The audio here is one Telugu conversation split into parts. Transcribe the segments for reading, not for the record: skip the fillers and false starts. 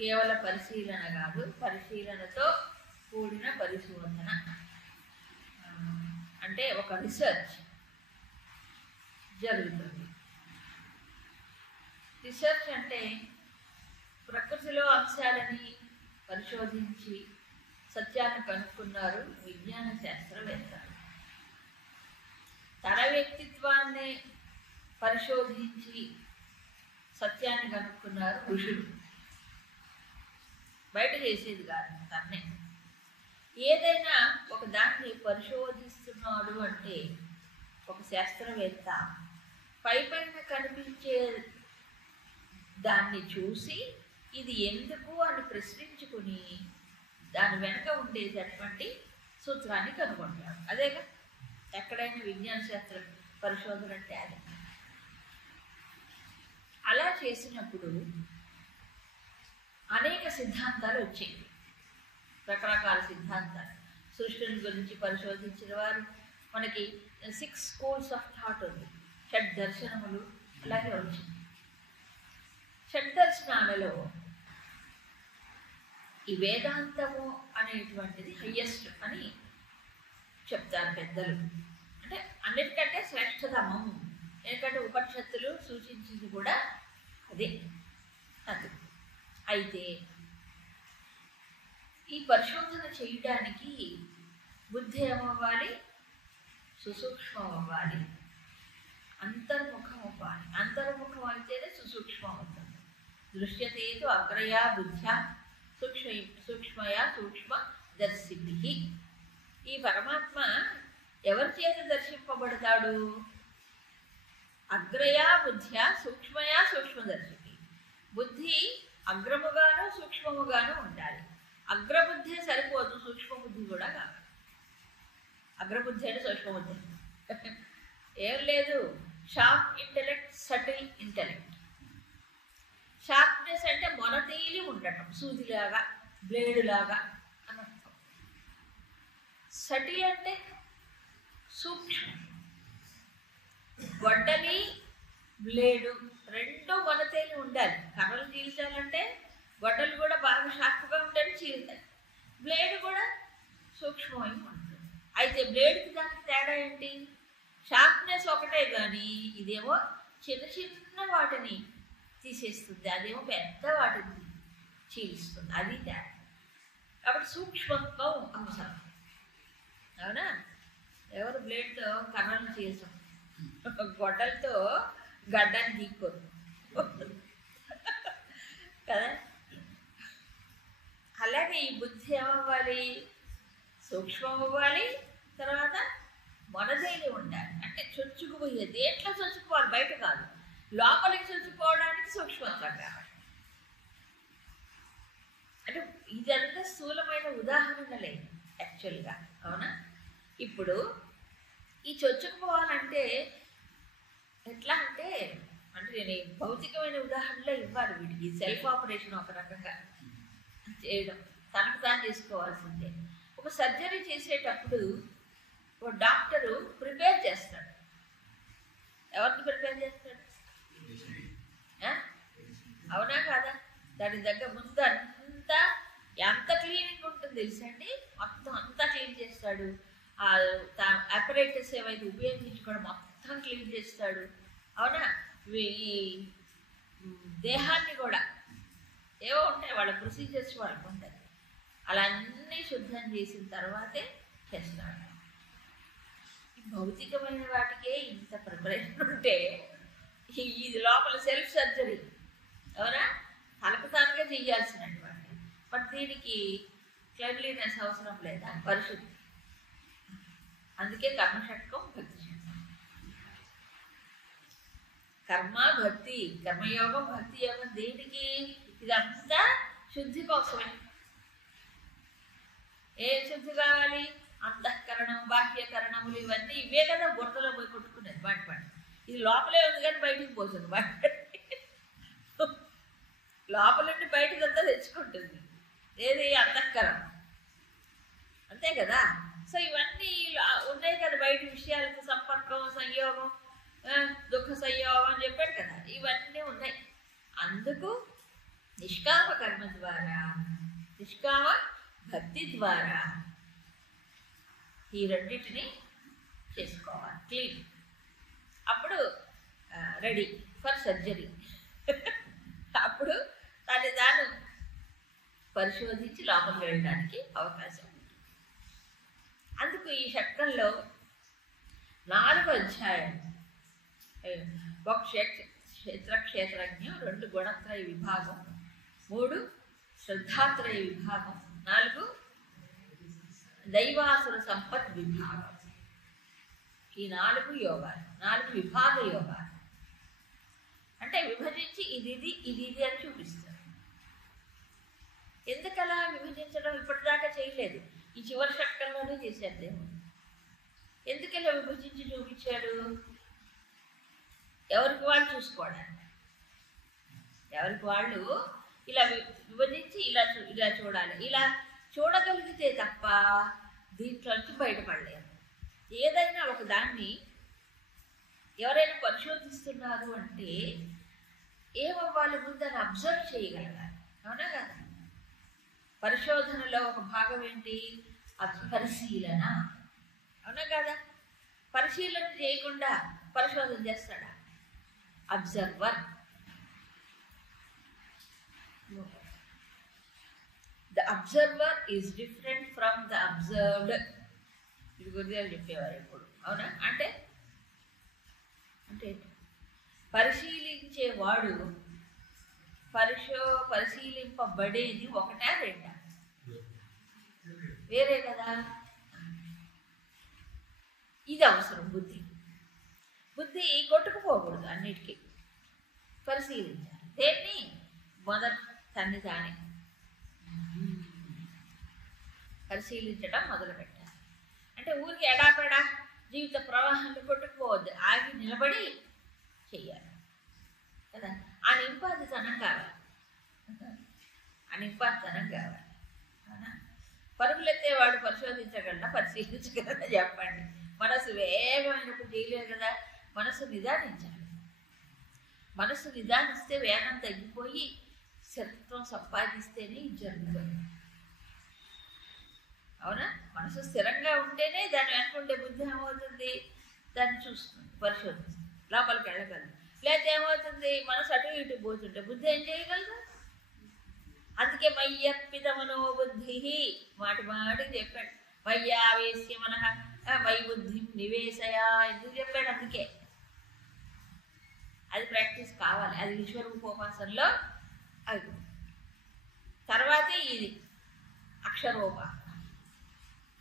కేవల పరిశీలన కాదు, పరిశీలనతో కూడిన పరిశోధన. అంటే ఒక రీసెర్చ్ జరుగుతుంది. రీసెర్చ్ అంటే ప్రకృతిలో అంశాలని పరిశోధించి సత్యాన్ని కనుక్కున్నారు విజ్ఞాన శాస్త్రవేత్తలు. తన వ్యక్తిత్వాన్ని పరిశోధించి సత్యాన్ని కనుక్కున్నారు ఋషులు. బయట చేసేది కాదు, తన్నే. ఏదైనా ఒక దాన్ని పరిశోధిస్తున్నాడు అంటే ఒక శాస్త్రవేత్త పైపైన కనిపించే దాన్ని చూసి ఇది ఎందుకు అని ప్రశ్నించుకుని దాని వెనక ఉండేటటువంటి సూత్రాన్ని కనుగొంటాడు. అదేగా ఎక్కడైనా విజ్ఞాన శాస్త్ర పరిశోధన అంటే అదే. అలా చేసినప్పుడు అనేక సిద్ధాంతాలు వచ్చాయి, రకరకాల సిద్ధాంతాలు. సృష్టిని గురించి పరిశోధించిన వారు మనకి 6 స్కూల్స్ ఆఫ్ థాట్ ఉంది, షడ్దర్శనములు అలాగే వచ్చింది. షడ్దర్శనాలలో ఈ వేదాంతము అనేటువంటిది హయ్యెస్ట్ అని చెప్తారు పెద్దలు. అంటే అన్నిటికంటే శ్రేష్టతమము, ఎందుకంటే ఉపనిషత్తులు సూచించింది కూడా అదే. అది అయితే ఈ పరిశోధన చేయడానికి బుద్ధి ఏమవ్వాలి, సుసూక్ష్మం అవ్వాలి, అంతర్ముఖం అవ్వాలి. అంతర్ముఖం అయితేనే సుసూక్ష్మం అవుతుంది. దృశ్యతేతు అగ్రయా బుద్ధ్యా సూక్ష్మయా సూక్ష్మ దర్శిభి. ఈ పరమాత్మ ఎవరి చేత దర్శింపబడతాడు? అగ్రయా బుద్ధ్యా సూక్ష్మయా సూక్ష్మదర్శిభి. బుద్ధి అగ్రముగాను సూక్ష్మముగాను ఉండాలి. అగ్రబుద్ధి సరిపోదు, సూక్ష్మబుద్ధి కూడా కావాలి. అగ్రబుద్ధి అంటే సూక్ష్మబుద్ధి ఏం లేదు. Sharp intellect, subtle intellect. Sharpness అంటే మొనతేలి ఉండటం, సూదిలాగా బ్లేడులాగా అని అర్థం. సటిల్ అంటే సూక్ష్మం. గొడ్డలి బ్లేడు రెండు మొనతేలి ఉండాలి. కర్రలు చీల్చాలంటే గొడ్డలు కూడా బాగా షార్ప్గా ఉండాలి, చీలుతాయి. బ్లేడ్ కూడా సూక్ష్మమై ఉంటుంది. అయితే బ్లేడ్కి దానికి తేడా ఏంటి? షార్ప్నెస్ ఒకటే కానీ ఇదేమో చిన్న చిన్న వాటిని తీసేస్తుంది, అదేమో పెద్ద వాటిని చీలుస్తుంది. అది తేడా. కాబట్టి సూక్ష్మత్వం అవసరం. అవునా? ఎవరు బ్లేడ్తో కర్రలు చీల్చం, గొడ్డలతో గడ్డని గీక్కోరు కదా. అలాగే ఈ బుద్ధి ఏమవ్వాలి? సూక్ష్మం అవ్వాలి, తర్వాత మొనదేలి ఉండాలి. అంటే చొచ్చుకుపోయేది. ఎట్లా చొచ్చుకోవాలి? బయట కాదు, లోపలికి చొచ్చుకోవడానికి సూక్ష్మత్వం కావాలి. అంటే ఇదంతా స్థూలమైన ఉదాహరణలే యాక్చువల్గా. అవునా? ఇప్పుడు ఈ చొచ్చుకుపోవాలంటే ఎట్లా అంటే నేను భౌతికమైన ఉదాహరణలో ఇవ్వాలి వీటికి. సెల్ఫ్ ఆపరేషన్ ఒక రకంగా చేయడం, తనకు తాను చేసుకోవాల్సిందే. ఒక సర్జరీ చేసేటప్పుడు ఒక డాక్టరు ప్రిపేర్ చేస్తాడు. ఎవరిని ప్రిపేర్ చేస్తాడు? అవునా కాదా? దాని దగ్గర ముందు అంతా ఎంత క్లీనింగ్ ఉంటుంది తెలుసండి. మొత్తం అంతా క్లీన్ చేస్తాడు. అపరేటర్స్ ఏవైతే ఉపయోగించుకోవడం మొత్తం క్లీన్ చేస్తాడు. అవునా? ఈ దేహాన్ని కూడా ఏవో ఉంటాయి వాళ్ళ ప్రొసీజర్స్ వాళ్ళకు ఉంటాయి. అలా అన్నీ శుద్ధం చేసిన తర్వాతే చేస్తాడు. భౌతికమైన వాటికే ఇంత ప్రిపరేషన్ ఉంటే ఇది లోపల సెల్ఫ్ సర్జరీ. అవునా? తనకు తానుగా చేయాల్సినటువంటి. బట్ దీనికి క్లెన్లీనెస్ అవసరం లేదా? పరిశుద్ధి. అందుకే కర్మషట్కం, భక్తి షట్కం. కర్మ భక్తి, కర్మయోగం భక్తి యోగం దేనికి? ఇదంతా శుద్ధి కోసమే. ఏ శుద్ధి కావాలి? అంతఃకరణం, బాహ్యకరణములు ఇవన్నీ ఇవే కదా బుర్రలో పోయి కొట్టుకునేది. వాటి ఇది లోపలే ఉంది కానీ బయటికి పోతుంది. లోపల నుండి బయటకంతా తెచ్చుకుంటుంది. ఏది? అంతఃకరణం. అంతే కదా. సో ఇవన్నీ ఉన్నాయి కదా బయట విషయాలకు. సంపర్కం, సంయోగం, దుఃఖ సంయోగం అని చెప్పాడు కదా, ఇవన్నీ ఉన్నాయి. అందుకు నిష్కామ కర్మ ద్వారా, నిష్కామ భక్తి ద్వారా ఈ రెండింటిని చేసుకోవాలి, క్లీన్. అప్పుడు రెడీ ఫర్ సర్జరీ. అప్పుడు దాన్ని తాను పరిశోధించి లోపలికి వెళ్ళడానికి అవకాశం ఉంది. అందుకు ఈ షట్కంలో 4 అధ్యాయం, 1 క్షేత్రజ్ఞం, 2 గుణత్రయ విభాగం, 3 శ్రద్ధాత్రయ విభాగం, 4 దైవాసుర సంపత్ విభాగం. ఈ 4 యోగాలు, 4 విభాగ యోగాలు. అంటే విభజించి ఇది ఇది అని చూపిస్తారు. ఎందుకలా విభజించడం ఇప్పటిదాకా చేయలేదు, ఈ చివరి షట్కంలోనే చేశారు దేవుడు. ఎందుకలా విభజించి చూపించాడు? ఎవరికి వాళ్ళు చూసుకోవడానికి, ఎవరికి వాళ్ళు ఇలా విభజించి ఇలా చూడాలి. ఇలా చూడగలిగితే తప్ప దీంట్లోంచి బయటపడలేరు. ఏదైనా ఒక దాన్ని ఎవరైనా పరిశోధిస్తున్నారు అంటే ఏమవ్వాలి, ముందు దాన్ని అబ్జర్వ్ చేయగలగాలి. అవునా కదా? పరిశోధనలో ఒక భాగం ఏంటి? పరిశీలన. అవునా కదా? పరిశీలన చేయకుండా పరిశోధన చేస్తాడా? Observer. The observer is different from the observed. ఇది గురించి చెప్పేవారు ఇప్పుడు. అవునా? అంటే పరిశీలించేవాడు పరిశీలింపబడేది ఒకటా రెండా? వేరే కదా. ఇది అవసరం. బుద్ధి కొట్టుకుపోకూడదు, అన్నిటికీ పరిశీలించాలి. దేన్ని? తన్ని తానే పరిశీలించడం మొదలు పెట్టాలి. అంటే ఊరికి ఎడాపెడా జీవిత ప్రవాహంలో కొట్టుకుపోవద్దు, ఆగి నిలబడి చెయ్యాలి కదా. ఆ నింపాదితనం కావాలి, అవునా? పరుగులెత్తేవాడు పరిశోధించగలరా, పరిశీలించగలరా చెప్పండి? మనసు వేగమైనప్పుడు చేయలేదు కదా. మనసు నిదానించాలి. మనసు నిదానిస్తే వేగం తగ్గిపోయి స్థిరత్వం సంపాదిస్తేనే ఇది జరుగుతుంది. అవునా? మనసు స్థిరంగా ఉంటేనే దాన్ని వెనుకుంటే బుద్ధి ఏమవుతుంది? దాన్ని చూస్తుంది, పరిశోధిస్తుంది, లోపలికి వెళ్ళగలదు. లేకపోతే ఏమవుతుంది? మనసు అటు ఇటు పోతుంటే బుద్ధి ఏం చేయగలదు? అందుకే మయ్యర్పితమనో బుద్ధి మాటికి చెప్పాడు. మయ్యావేశ్య మనః మయి బుద్ధి నివేశయ ఎందుకు చెప్పాడు? అందుకే అది ప్రాక్టీస్ కావాలి. అది విశ్వరూపోపాసనలో అది. తర్వాతే ఇది అక్షరోపాసన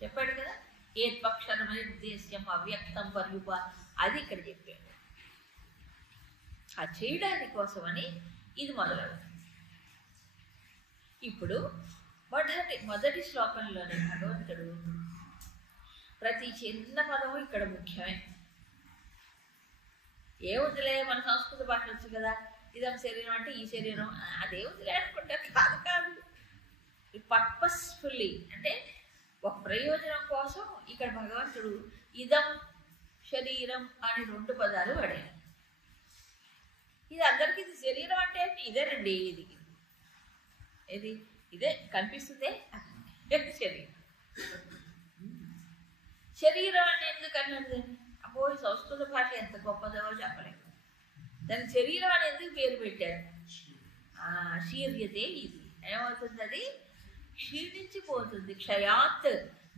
చెప్పాడు కదా. ఏత్పక్షరమనిర్దేశ్యం అవ్యక్తం పర్యుప, అది ఇక్కడ చెప్పాడు. ఆ చేయడానికి కోసమని ఇది మొదలవుతుంది. ఇప్పుడు మొదటి శ్లోకంలోని భగవంతుడు ప్రతి చిన్న పదము ఇక్కడ ముఖ్యమే. ఏ వదిలే, మన సంస్కృత భాష వచ్చు కదా, ఇదం శరీరం అంటే ఈ శరీరం, అదే వదిలే అనుకుంటే కాదు. పర్పస్ఫుల్లీ అంటే ఒక ప్రయోజనం కోసం ఇక్కడ భగవంతుడు ఇదం శరీరం అని 2 పదాలు వాడాడు. ఇది అందరికీ ఇది శరీరం అంటే ఇదేనండి, ఇదే కనిపిస్తుందే శరీరం. శరీరం అని ఎందుకు అన్నాడు? అబ్బో ఈ సంస్కృత భాష ఎంత గొప్పదో చెప్పలేము. దాని శరీరం అని ఎందుకు పేరు పెట్టాడు? శీర్యతే. ఇది ఏమవుతుంది? అది క్షీణించిపోతుంది, క్షయాత్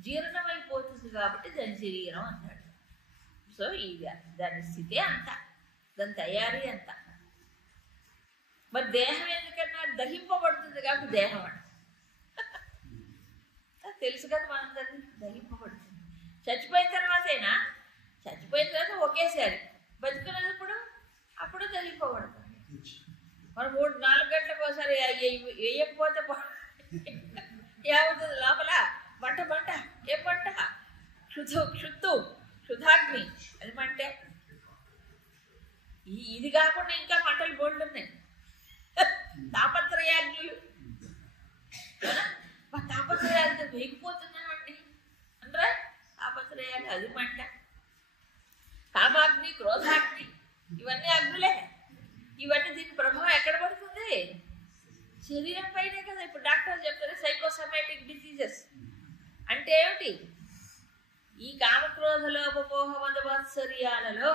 జీర్ణమైపోతుంది కాబట్టి దాని శరీరం అన్నాడు. సో ఇది దాని స్థితే అంత, దాని తయారీ అంత. మరి దేహం ఎందుకన్నా? దహింపబడుతుంది కాబట్టి దేహం అంట. తెలుసు కదా మనందరినీ, దహింపబడుతుంది. చచ్చిపోయిన తర్వాతేనా? చచ్చిపోయిన తర్వాత ఒకేసారి. బతుకున్నప్పుడు అప్పుడు దహింపబడుతుంది. మనం 3-4 గంటలకు ఒకసారి వేయకపోతే ఏమవుతుంది? లోపల మంట. ఏం మంట? క్షుధాగ్ని, అది మంటే. ఇది కాకుండా ఇంకా మంటలు బోల్డ్ ఉన్నాయి. తాపత్రయాగ్నులు, తాపత్రయాలతో వేగిపోతున్నామండి అనరా? తాపత్రయాలు, అది మంట. కామాగ్ని, క్రోధాగ్ని, ఇవన్నీ అగ్నులే. ఇవన్నీ దీని ప్రభావం ఎక్కడ పడుతుంది? శరీరం పైనే కదా. ఇప్పుడు డాక్టర్ చెప్తారు సైకోసోమాటిక్ డిసీజెస్ అంటే ఏమిటి? ఈ కామక్రోధ లోపమోహ మదవాత్సర్యాలలో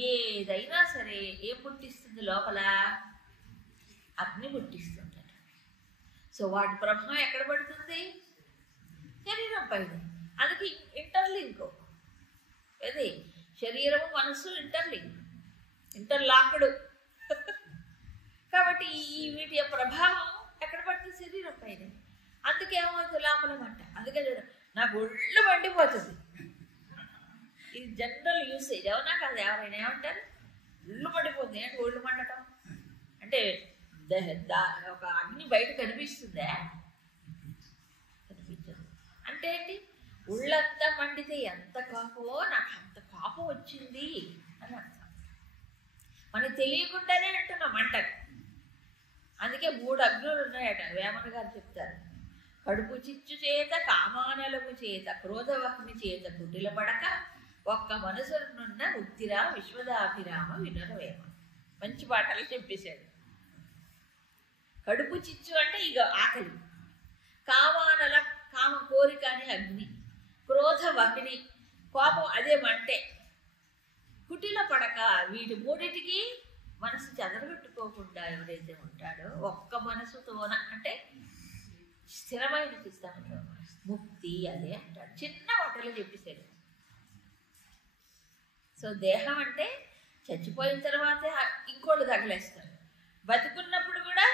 ఏదైనా సరే ఏం పుట్టిస్తుంది? లోపల అగ్ని పుట్టిస్తుందట. సో వాటి ప్రభావం ఎక్కడ పడుతుంది? శరీరం పైన. అందుకే ఇంటర్లింక్. ఇది శరీరము మనస్సు ఇంటర్లాక్డ్. కాబట్టి ఈ వీటి యొక్క ప్రభావం ఎక్కడ పడుతుంది? శరీరం పైన. అందుకే ఏమవుతుంది? లోపల మంట. అందుకే నాకు ఒళ్ళు మండిపోతుంది. ఇది జనరల్ యూసేజ్, అవునా కాదు? ఎవరైనా ఏమంటారు? ఒళ్ళు మండిపోతుంది. ఏంటి ఒళ్ళు మండటం అంటే? ఒక అగ్ని బయట కనిపిస్తుందా? కనిపించదు. అంటే ఏంటి? ఒళ్ళంతా మండితే ఎంత కోపమో నాకు అంత కోపం వచ్చింది అని అర్థం. మనకు తెలియకుండానే అంటున్నాం మంటకి. అందుకే 3 అగ్నులు ఉన్నాయట. వేమన గారు చెప్తారు. కడుపు చిచ్చు చేత కామానలము చేత క్రోధవహ్ని చేత కుటిలపడక ఒక్క మనసునున్న ఉత్తిరా విశ్వదాభిరామ వినరవేమ. మంచి పాటలు చెప్పేశాడు. కడుపు చిచ్చు అంటే ఇక ఆకలి, కామానల కామ కోరిక అని అగ్ని, క్రోధ వహ్ని కోపం అదే మంటే, కుటిల పడక వీటి 3టికి మనసు చెదరగొట్టుకోకుండా ఎవరైతే ఉంటాడో ఒక్క మనసుతోన అంటే స్థిరమైన చిత్తంతో ముక్తి అదే అంటాడు. చిన్న మాటలు చెప్పేశాడు. సో దేహం అంటే చచ్చిపోయిన తర్వాతే ఇంకోళ్ళు తగిలేస్తారు. బతుకున్నప్పుడు కూడా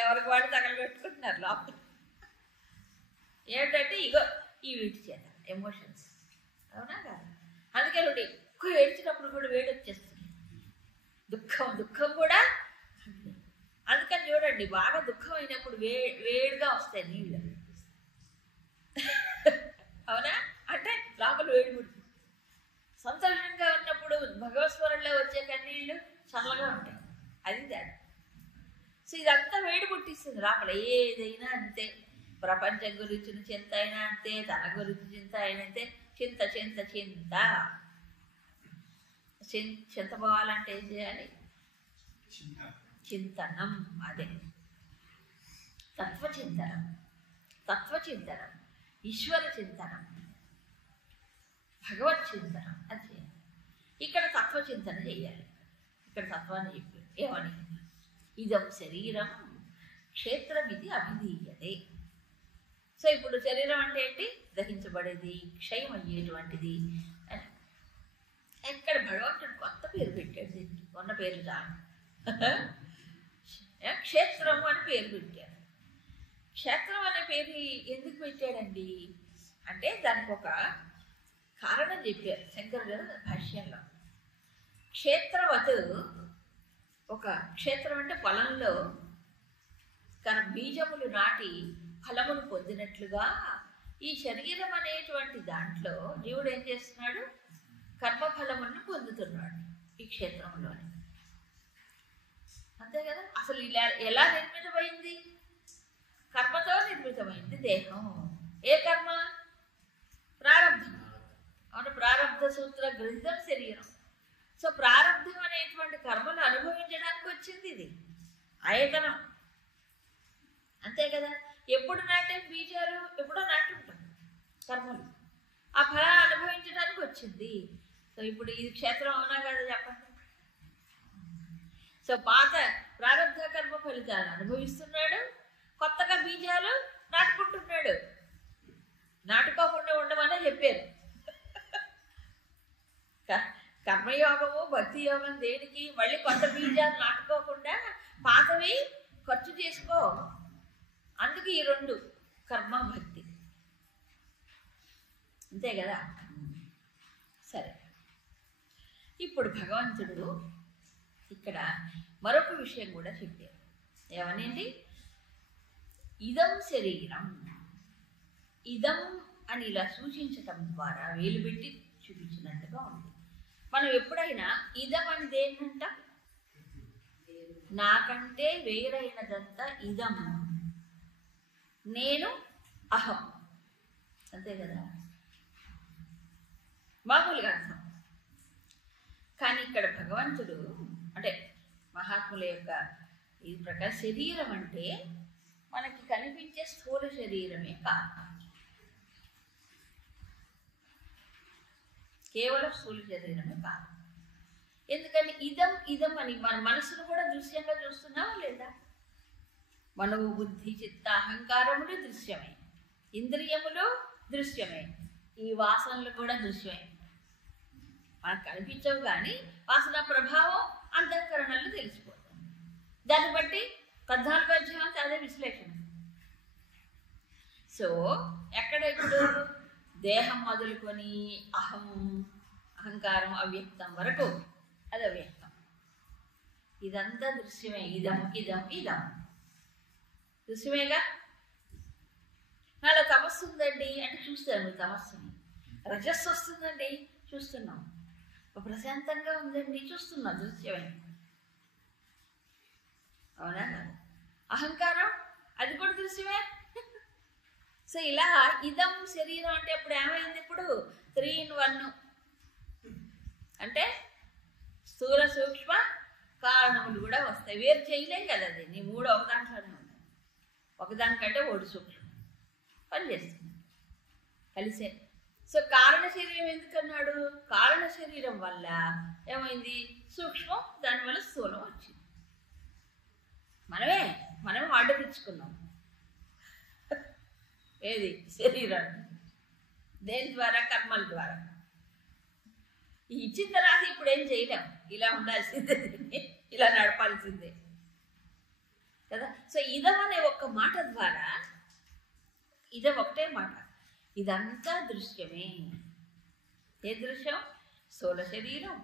ఎవరికి వాడు తగలబెట్టుకుంటున్నారు లోపల. ఏమిటంటే ఇగో ఈ వీటి చేత ఎమోషన్స్, అవునా కాదు? అందుకే నువ్వు ఎక్కువ ఏడ్చినప్పుడు కూడా వేడి వచ్చేస్తుంది. దుఃఖం కూడా. అందుకని చూడండి, బాగా దుఃఖం అయినప్పుడు వేడిగా వస్తాయి నీళ్ళు, అవునా? అంటే లోపల వేడి పుడుతుంది. సంతోషంగా ఉన్నప్పుడు భగవత్స్వరంలో వచ్చే కన్నీళ్ళు చల్లగా ఉంటాయి. అది తేడా. సో ఇదంతా వేడి పుట్టిస్తుంది లోపల. ఏదైనా అంతే. ప్రపంచం గురించిన చింత అయినా అంతే, తన గురించి చింత అయినా అంతే. చింత చింత చింత చింత పోవాలంటే ఏం చేయాలి? చింతనం. అదే తత్వచింతనం, ఈశ్వర చింతనం, భగవత్ చింతనం. అది చేయాలి. ఇక్కడ తత్వచింతన చేయాలి. ఇక్కడ తత్వాన్ని చెప్పి ఏమని? ఇదం శరీరం క్షేత్రమిది అభిధీయతే. సో ఇప్పుడు శరీరం అంటే ఏంటి? దహించబడేది, క్షయం అయ్యేటువంటిది. ఎక్కడ భగవంతుడు కొత్త పేరు పెట్టాడు దీనికి. ఉన్న పేరు చాలు. క్షేత్రం అని పేరు పెట్టాడు. క్షేత్రం అనే పేరు ఎందుకు పెట్టాడండి అంటే దానికి ఒక కారణం చెప్పారు శంకరుడు భాష్యంలో. క్షేత్రవత్, ఒక క్షేత్రం అంటే పొలంలో బీజములు నాటి ఫలమును పొందినట్లుగా ఈ శరీరం అనేటువంటి దాంట్లో జీవుడు ఏం చేస్తున్నాడు? కర్మఫలములను పొందుతున్నాడు ఈ క్షేత్రంలోని. అంతే కదా? అసలు ఇలా ఎలా నిర్మితమైంది? కర్మతో నిర్మితమైంది దేహం. ఏ కర్మ? ప్రారంభం. అవును, ప్రారంభ సూత్ర గ్రహితం శరీరం. సో ప్రారంభం అనేటువంటి కర్మను అనుభవించడానికి వచ్చింది ఇది. ఆయతనం. అంతే కదా? ఎప్పుడు నాటే బీజాలు ఎప్పుడో నాటుంటాం కర్మలు. ఆ ఫలాన్ని అనుభవించడానికి వచ్చింది. సో ఇప్పుడు ఇది క్షేత్రం అవునా కదా చెప్పండి? సో పాత ప్రారంభ కర్మ ఫలితాలు అనుభవిస్తున్నాడు, కొత్తగా బీజాలు నాటుకుంటున్నాడు. నాటుకోకుండా ఉండమనే చెప్పారు. కర్మయోగము భక్తి యోగం దేనికి? మళ్ళీ కొత్త బీజాలు నాటుకోకుండా పాతవి ఖర్చు చేసుకో. అందుకు ఈ 2 కర్మ భక్తి. అంతే కదా? సరే, ఇప్పుడు భగవంతుడు ఇక్కడ మరొక విషయం కూడా చెప్పారు. ఏమనేది? ఇదం శరీరం. ఇదం అని ఇలా సూచించటం ద్వారా వేలు పెట్టి చూపించినట్టుగా ఉంది. మనం ఎప్పుడైనా ఇదం అని దేన్నంట? నాకంటే వేరైనదంతా ఇదం, నేను, అహం. అంతే కదా? మామూలుగా అర్థం. కానీ ఇక్కడ భగవంతుడు అంటే మహాత్ముల యొక్క ఈ ప్రకారం శరీరం అంటే మనకి కనిపించే స్థూల శరీరమే కాదు, కేవలం స్థూల శరీరమే కాదు. ఎందుకని ఇదం ఇదం అని మన మనసును కూడా దృశ్యంగా చూస్తున్నావా లేదా? మనో బుద్ధి చిత్త అహంకారములు దృశ్యమే, ఇంద్రియములు దృశ్యమే, ఈ వాసనలు కూడా దృశ్యమే. మనకు కనిపించవు కానీ వాసన ప్రభావం అంతఃకరణలో తెలిసిపోతుంది. దాన్ని బట్టి 14వ అధ్యాయం అదే విశ్లేషణ. సో ఎక్కడ ఇప్పుడు దేహం మొదలుకొని అహంకారం అవ్యక్తం వరకు అది అవ్యక్తం. ఇదంతా దృశ్యమే. ఇదం ఇదం ఇదం దృశ్యమేగా. నాలో తమస్సు ఉందండి అంటే చూస్తాను మీరు తమస్సుని. రజస్సు వస్తుందండి చూస్తున్నాం. ప్రశాంతంగా ఉందండి చూస్తున్నాం, దృశ్యమే. అవునా? అహంకారం అది కూడా దృశ్యమే. సో ఇలా ఇదం శరీరం అంటే ఇప్పుడు ఏమైంది? ఇప్పుడు 3 in 1 అంటే స్థూల సూక్ష్మ కారణములు కూడా వస్తాయి. వేరు చేయలేం కదా, అది నీ 3 ఒక దాంట్లోనే ఉన్నాయి. ఒకదానికంటే 1 సూక్ష్మం పనిచేస్తుంది కలిసే. సో కారణ శరీరం ఎందుకన్నాడు? కారణ శరీరం వల్ల ఏమైంది? సూక్ష్మం, దానివల్ల స్థూలం వచ్చింది. మనమే ఆడపించుకున్నాం ఏది? శరీరాన్ని. దేని ద్వారా? కర్మల ద్వారా. ఇచ్చిన తర్వాత ఇప్పుడు ఏం చేయలేం, ఇలా ఉండాల్సిందే, ఇలా నడపాల్సిందే కదా. సో ఇదం అనే ఒక్క మాట ద్వారా, ఇదం ఒకటే మాట, ఇదంతా దృశ్యమే. ఏ దృశ్యం? స్థూల శరీరం,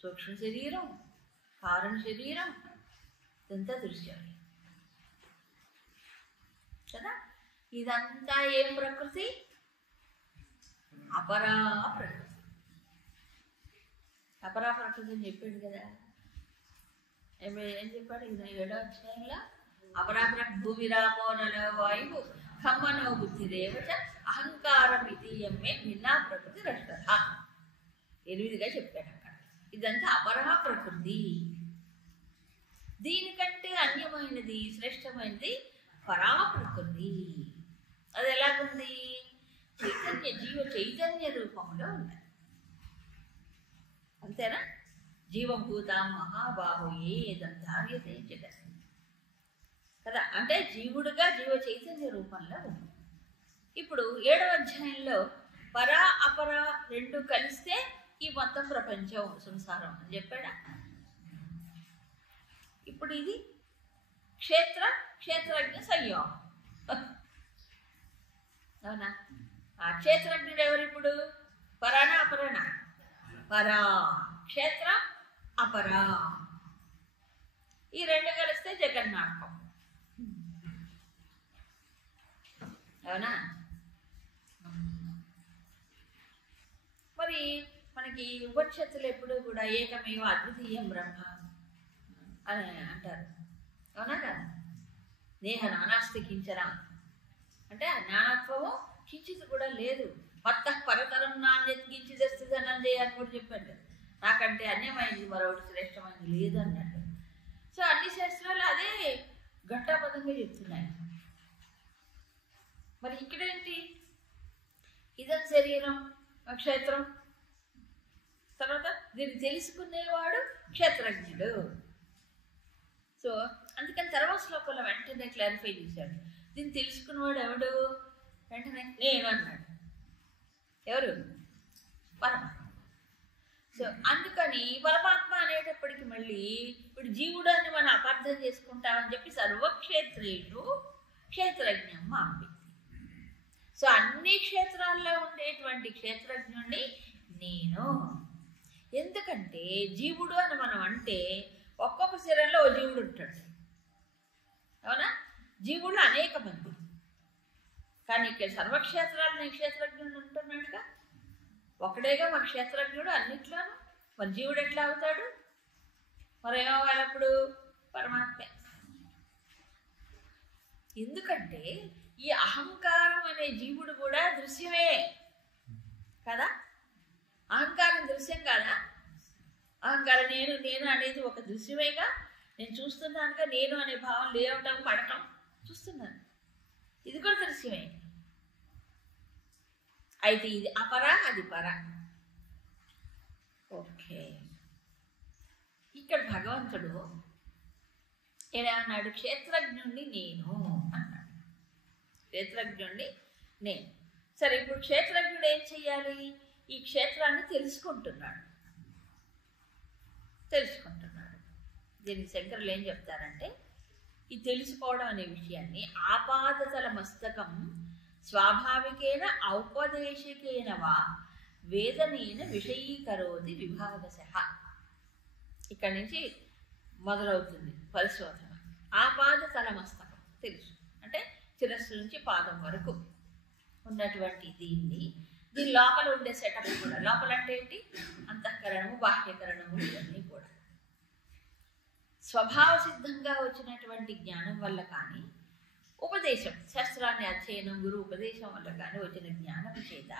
సూక్ష్మ శరీరం, కారణ శరీరం, ఇదంతా దృశ్యమే కదా. ఇదంతా ఏం ప్రకృతి? అపరా ప్రకృతి. అపరా ప్రకృతి అని చెప్పాడు కదా. ఏం చెప్పాడు? 7వ అధ్యాయంలో అపరా భూమిరాపో నలో వాయువు ఖమ్మనో బుద్ధిరేవచ అహంకారం ఇతీయమే భిన్నా ప్రకృతి రష్ట 8గా చెప్పాడు అక్కడ. ఇదంతా అపరా ప్రకృతి. దీనికంటే అన్యమైనది, శ్రేష్టమైనది పరా ప్రకృతి. అది ఎలాగుంది? జీవ చైతన్య రూపంలో ఉన్నది. అంతేనా? జీవభూత మహాబాహుయే దంతార్యతే జగత్ కదా. అంటే జీవుడుగా జీవ చైతన్య రూపంలో ఉంది. ఇప్పుడు 7వ అధ్యాయంలో పరా అపరా 2 కలిస్తే ఈ మొత్తం ప్రపంచం సంసారం అని చెప్పాడా? ఇప్పుడు ఇది క్షేత్రజ్ఞ సంయోగం. అవునా? ఆ క్షేత్రజ్ఞుడు ఎవరు ఇప్పుడు? పరానా అపరానా? పరా. క్షేత్ర అపరా, ఈ 2 కలిస్తే జగన్నాటకం. అవునా? మరి మనకి ఉపనిషత్తులు ఎప్పుడు కూడా ఏకమేవ అద్వితీయం బ్రహ్మ అని అంటారు. అవునా కదా? నేహ నానాస్తి కించన అంటే ఆ జ్ఞానత్వము కించిత్ కూడా లేదు. మొత్తం పరతరం నాణ్యత కించిదస్తుంది అని కూడా చెప్పాడు. నాకంటే అన్యమైంది మరొకటి శ్రేష్టమైంది లేదు అన్నట్టు. సో అన్ని శాస్త్రాలు అదే ఘంటాపదంగా చెప్తున్నాయి. మరి ఇక్కడేంటి? ఇదం శరీరం, క్షేత్రం, తర్వాత దీన్ని తెలుసుకునేవాడు క్షేత్రజ్ఞుడు. సో అందుకని తర్వాత శ్లోకంలో వెంటనే క్లారిఫై చేశాడు. దీన్ని తెలుసుకున్నవాడు ఎవడు? వెంటనే నేను అన్నాడు. ఎవరు? పరమాత్మ. సో అందుకని పరమాత్మ అనేటప్పటికి మళ్ళీ ఇప్పుడు జీవుడు అని మనం అపార్థం చేసుకుంటామని చెప్పి సర్వక్షేత్రేషు క్షేత్రజ్ఞం మాంబి. సో అన్ని క్షేత్రాల్లో ఉండేటువంటి క్షేత్రజ్ఞుడిని నేను. ఎందుకంటే జీవుడు అని మనం అంటే ఒక్కొక్క శరీరంలో ఓ జీవుడు ఉంటాడు. అవునా? జీవుడు అనేక మంది, కానీ ఇక్కడ సర్వక్షేత్రాలు నేను క్షేత్రజ్ఞుడు ఉంటున్నాడుగా. ఒకడేగా మన క్షేత్రజ్ఞుడు అన్నిట్లోనూ. మరి జీవుడు ఎట్లా అవుతాడు? మరి ఏమవ్వాలప్పుడు? పరమాత్మే. ఎందుకంటే ఈ అహంకారం అనే జీవుడు కూడా దృశ్యమే కదా. అహంకారం దృశ్యం కాదా? అహంకారం నేను నేను అనేది ఒక దృశ్యమేగా. నేను చూస్తున్నానుగా, నేను అనే భావం లేవటం పడటం చూస్తున్నాను. ఇది కూడా దృశ్యమే. అయితే ఇది అపర, అది పర. ఓకే, ఇక్కడ భగవంతుడు ఏమన్నాడు? క్షేత్రజ్ఞుణ్ణి నేను అన్నాడు. క్షేత్రజ్ఞుణ్ణి నేను. సరే, ఇప్పుడు క్షేత్రజ్ఞుడు ఏం చెయ్యాలి? ఈ క్షేత్రాన్ని తెలుసుకుంటున్నాడు. దీనికి శంకరులు ఏం చెప్తారంటే, ఈ తెలుసుకోవడం అనే విషయాన్ని ఆపాదతల మస్తకం స్వాభావికేన ఔపదేశికేన వా వేదనేన విషయీకరోతి విభాగశః. ఇక్కడి నుంచి మొదలవుతుంది పరిశోధన. ఆపాదతల మస్తకం తెలుసు అంటే శిరస్సు నుంచి పాదం వరకు ఉన్నటువంటి దీని లోపల ఉండే సెటప్ కూడా. లోపల అంటే ఏంటి? అంతఃకరణము, బాహ్యకరణము, ఇవన్నీ కూడా స్వభావ సిద్ధంగా వచ్చినటువంటి జ్ఞానం వల్ల కానీ, ఉపదేశం, శాస్త్రాన్ని అధ్యయనం, గురు ఉపదేశం వల్ల కానీ వచ్చిన జ్ఞానం చేత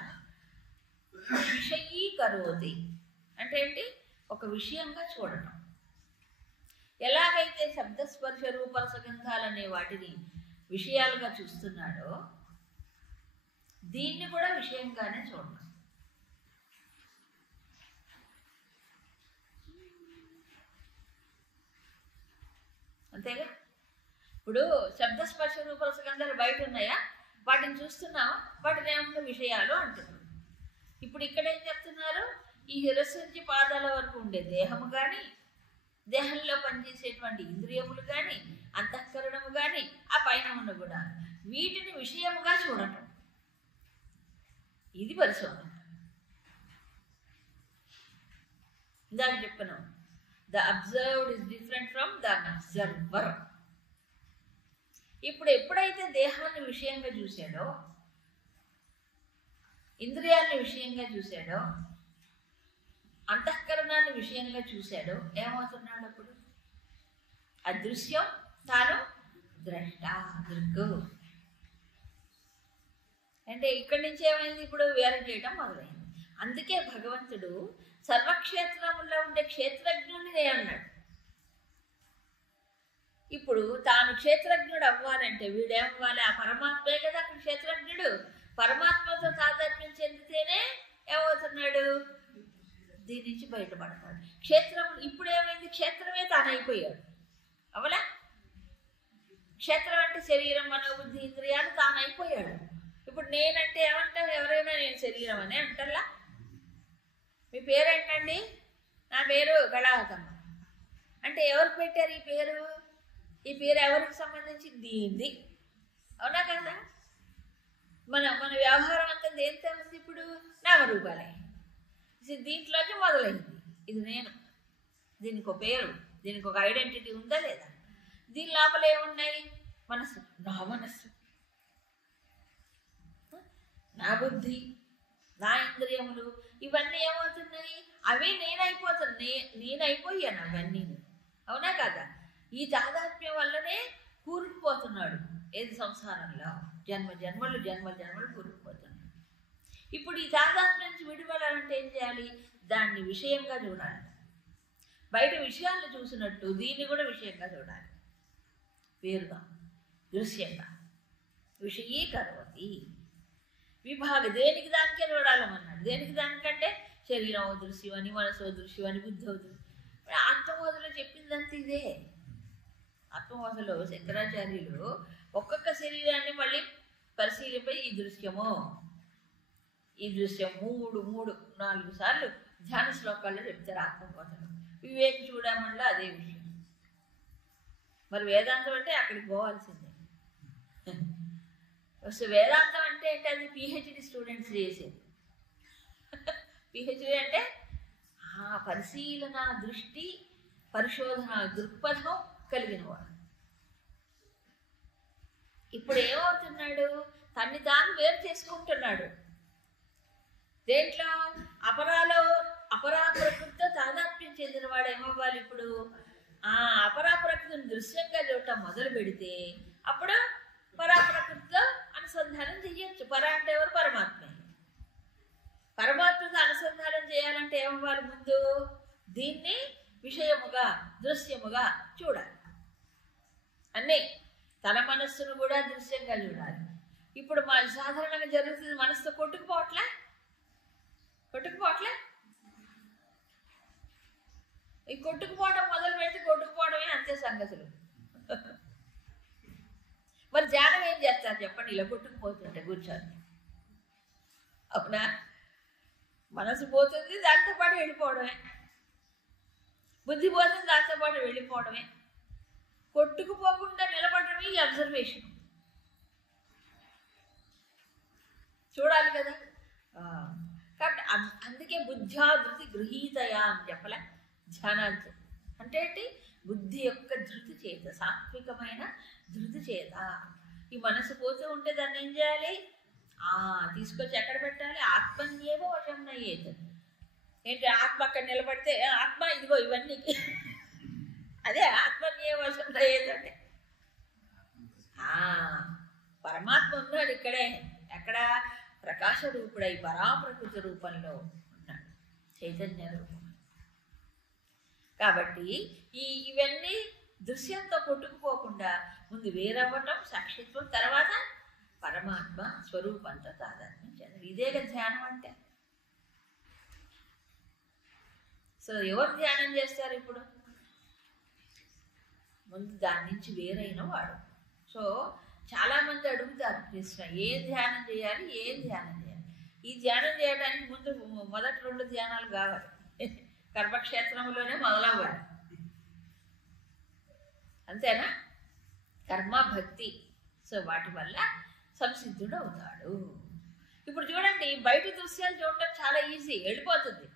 విషయీకరోతి అంటే ఏంటి? ఒక విషయంగా చూడటం. ఎలాగైతే శబ్దస్పర్శ రూపరసగంధాలనే వాటిని విషయాలుగా చూస్తున్నాడో, దీన్ని కూడా విషయంగానే చూడటం. అంతేగా? ఇప్పుడు శబ్దస్పర్శ రూపరసగంధాలు బయట ఉన్నాయా? వాటిని చూస్తున్నావా? వాటిని ఏమన్నా విషయాలు అంటున్నాం. ఇప్పుడు ఇక్కడ ఏం చెప్తున్నారు? ఈ శిరస్సు నుంచి పాదాల వరకు ఉండే దేహము కానీ, దేహంలో పనిచేసేటువంటి ఇంద్రియములు కానీ, అంతఃకరణము కానీ, ఆ పైన ఉన్న కూడా వీటిని విషయముగా చూడటం. ఇది పరిశోధన. ఇందాక చెప్పను, the observed is different from the observer. ఇప్పుడు ఎప్పుడైతే దేహాన్ని విషయంగా చూశాడో, ఇంద్రియాలని విషయంగా చూశాడో, అంతఃకరణాన్ని విషయంగా చూశాడో, ఏమవుతున్నాడు అప్పుడు? అదృశ్యం, తాను ద్రష్ట, దృక్కు. అంటే ఇక్కడి నుంచి ఏమైంది? ఇప్పుడు వేరే చేయటం మొదలైంది. అందుకే భగవంతుడు సర్వక్షేత్రముల్లో ఉండే క్షేత్రజ్ఞుడిని నేను అన్నాడు. ఇప్పుడు తాను క్షేత్రజ్ఞుడు అవ్వాలంటే వీడేమవ్వాలి? ఆ పరమాత్మే కదా అక్కడ క్షేత్రజ్ఞుడు. పరమాత్మతో తాదాత్మ్యం చెందితేనే ఏమవుతున్నాడు? దీని నుంచి బయటపడతాడు. క్షేత్రం ఇప్పుడు ఏమైంది? క్షేత్రమే తాను అయిపోయాడు. అవలా? క్షేత్రం అంటే శరీరం, మనోబుద్ధి, ఇంద్రియాలు తాను అయిపోయాడు. ఇప్పుడు నేనంటే ఏమంటారు? ఎవరైనా నేను శరీరం అని అంటారా? మీ పేరేంటండి? నా పేరు గళావతమ్మ అంటే ఎవరు పెట్టారు ఈ పేరు? ఈ పేరు ఎవరికి సంబంధించి? దీనిది. అవునా కదా? మన మన వ్యవహారం అంతా దేనితో ఉంది? ఇప్పుడు నామరూపాలే. దీంట్లోకి మొదలైంది. ఇది నేను. దీనికి ఒక పేరు, దీనికి ఒక ఐడెంటిటీ ఉందా లేదా? దీని లోపల ఏమున్నాయి? మనస్సు, నా మనస్సు, నా బుద్ధి, నా ఇంద్రియములు, ఇవన్నీ ఏమవుతున్నాయి? అవే నేనైపోయాను అవన్నీ. అవునా కదా? ఈ తాదాత్మ్యం వల్లనే కూరుకుపోతున్నాడు. ఏది? సంసారంలో జన్మలు కూరుకుపోతున్నాడు. ఇప్పుడు ఈ తాదాత్మ్యం నుంచి విడిపడాలంటే ఏం చేయాలి? దాన్ని విషయంగా చూడాలి. బయట విషయాలను చూసినట్టు దీన్ని కూడా విషయంగా చూడాలి. వేరుగా, దృశ్యంగా. విషయీకరోతి విభాగ. దేనికి దానికే చూడాలమన్నాడు. దేనికి దానికంటే శరీరం దృశ్యమని, మనసు దృశ్యమని, బుద్ధి దృశ్యం. ఆత్మబోధలో చెప్పిందంతా ఇదే. ఆత్మబోధలో శంకరాచార్యులు ఒక్కొక్క శరీరాన్ని మళ్ళీ పరిశీలిపై ఈ దృశ్యం 3-4 సార్లు ధ్యాన శ్లోకాల్లో చెప్తారు ఆత్మబోధలో. వివేక చూడమన్నా అదే విషయం. మరి వేదాంతం అంటే అక్కడికి పోవాల్సిందే. వేదాంతం అంటే ఏంటి? అది పిహెచ్డి స్టూడెంట్స్ చేసేది. పిహెచ్డి అంటే పరిశీలన దృష్టి, పరిశోధన దృక్పథం కలిగిన వాడు. ఇప్పుడు ఏమవుతున్నాడు? తన్ని తాను వేరు చేసుకుంటున్నాడు. దేంట్లో? అపరా ప్రకృతితో తాదాత్మ్యం చెందిన వాడు ఏమవ్వాలి? ఇప్పుడు అపరా ప్రకృతిని దృశ్యంగా చూడటం మొదలు పెడితే అప్పుడు పరాప్రకృతితో అనుసంధానం చెయ్యొచ్చు. పరా అంటే ఎవరు? పరమాత్మే. పరమాత్మతో అనుసంధానం చేయాలంటే ఏమవ్వాలి? ముందు దీన్ని విషయముగా దృశ్యముగా చూడాలి. అన్నీ తన మనస్సును కూడా దృశ్యంగా చూడాలి. ఇప్పుడు మా సాధారణంగా జరుగుతుంది, మనసుతో కొట్టుకుపోవట్లే ఈ కొట్టుకుపోవడం మొదలు పెడితే కొట్టుకుపోవడమే అంతే సంగతులు. మరి ధ్యానం ఏం చేస్తారు చెప్పండి? ఇలా కొట్టుకుపోతుంటే కూర్చొని, అవునా? మనసు పోతుంది, దాంతో పాటు వెళ్ళిపోవడమే. బుద్ధి పోతుంది, దాంతో పాటు వెళ్ళిపోవడమే. కొట్టుకుపోకుండా నిలబడమే ఈ అబ్జర్వేషన్. చూడాలి కదా. కాబట్టి అందుకే బుద్ధ్యా ధృతి గృహీతయా అని చెప్పలే ధ్యానాంతం అంటే ఏంటి? బుద్ధి యొక్క ధృతి చేత, సాత్వికమైన ధృతి చేత. ఈ మనసు పోతూ ఉంటే దాన్ని ఏం చేయాలి? తీసుకొచ్చి ఎక్కడ పెట్టాలి? ఆత్మన్యేవ వశం నయ్యేది. ఏంటి? ఆత్మ అక్కడ నిలబడితే ఆత్మ ఇదిగో ఇవన్నీ అదే ఆత్మన్యేవ వశం నయ్యేది అంటే పరమాత్మ ఉన్నాడు ఇక్కడే. ఎక్కడ? ప్రకాశ రూపుడై పరాప్రకృతి రూపంలో ఉన్నాడు, చైతన్య రూపం. కాబట్టి ఇవన్నీ దృశ్యంతో కొట్టుకుపోకుండా ముందు వేరవ్వటం, సాక్షిత్వం, తర్వాత పరమాత్మ స్వరూపంతో తాదాత్మ్యం చెందాలి. ఇదే ధ్యానం అంటే. సో ఎవరు ధ్యానం చేస్తారు ఇప్పుడు? ముందు దాని నుంచి వేరైన వాడు. సో చాలామంది అడుగుతారు ప్రశ్న, ఏం ధ్యానం చేయాలి, ఏం ధ్యానం చేయాలి? ఈ ధ్యానం చేయడానికి ముందు మొదటి 2 ధ్యానాలు కావాలి. కర్మక్షేత్రంలోనే మొదలవ్వాలి, అంతేనా? కర్మ, భక్తి. సో వాటి వల్ల సంసిద్ధుడు అవుతాడు. ఇప్పుడు చూడండి, బయట దృశ్యాలు చూడటం చాలా ఈజీ, వెళ్ళిపోతుంది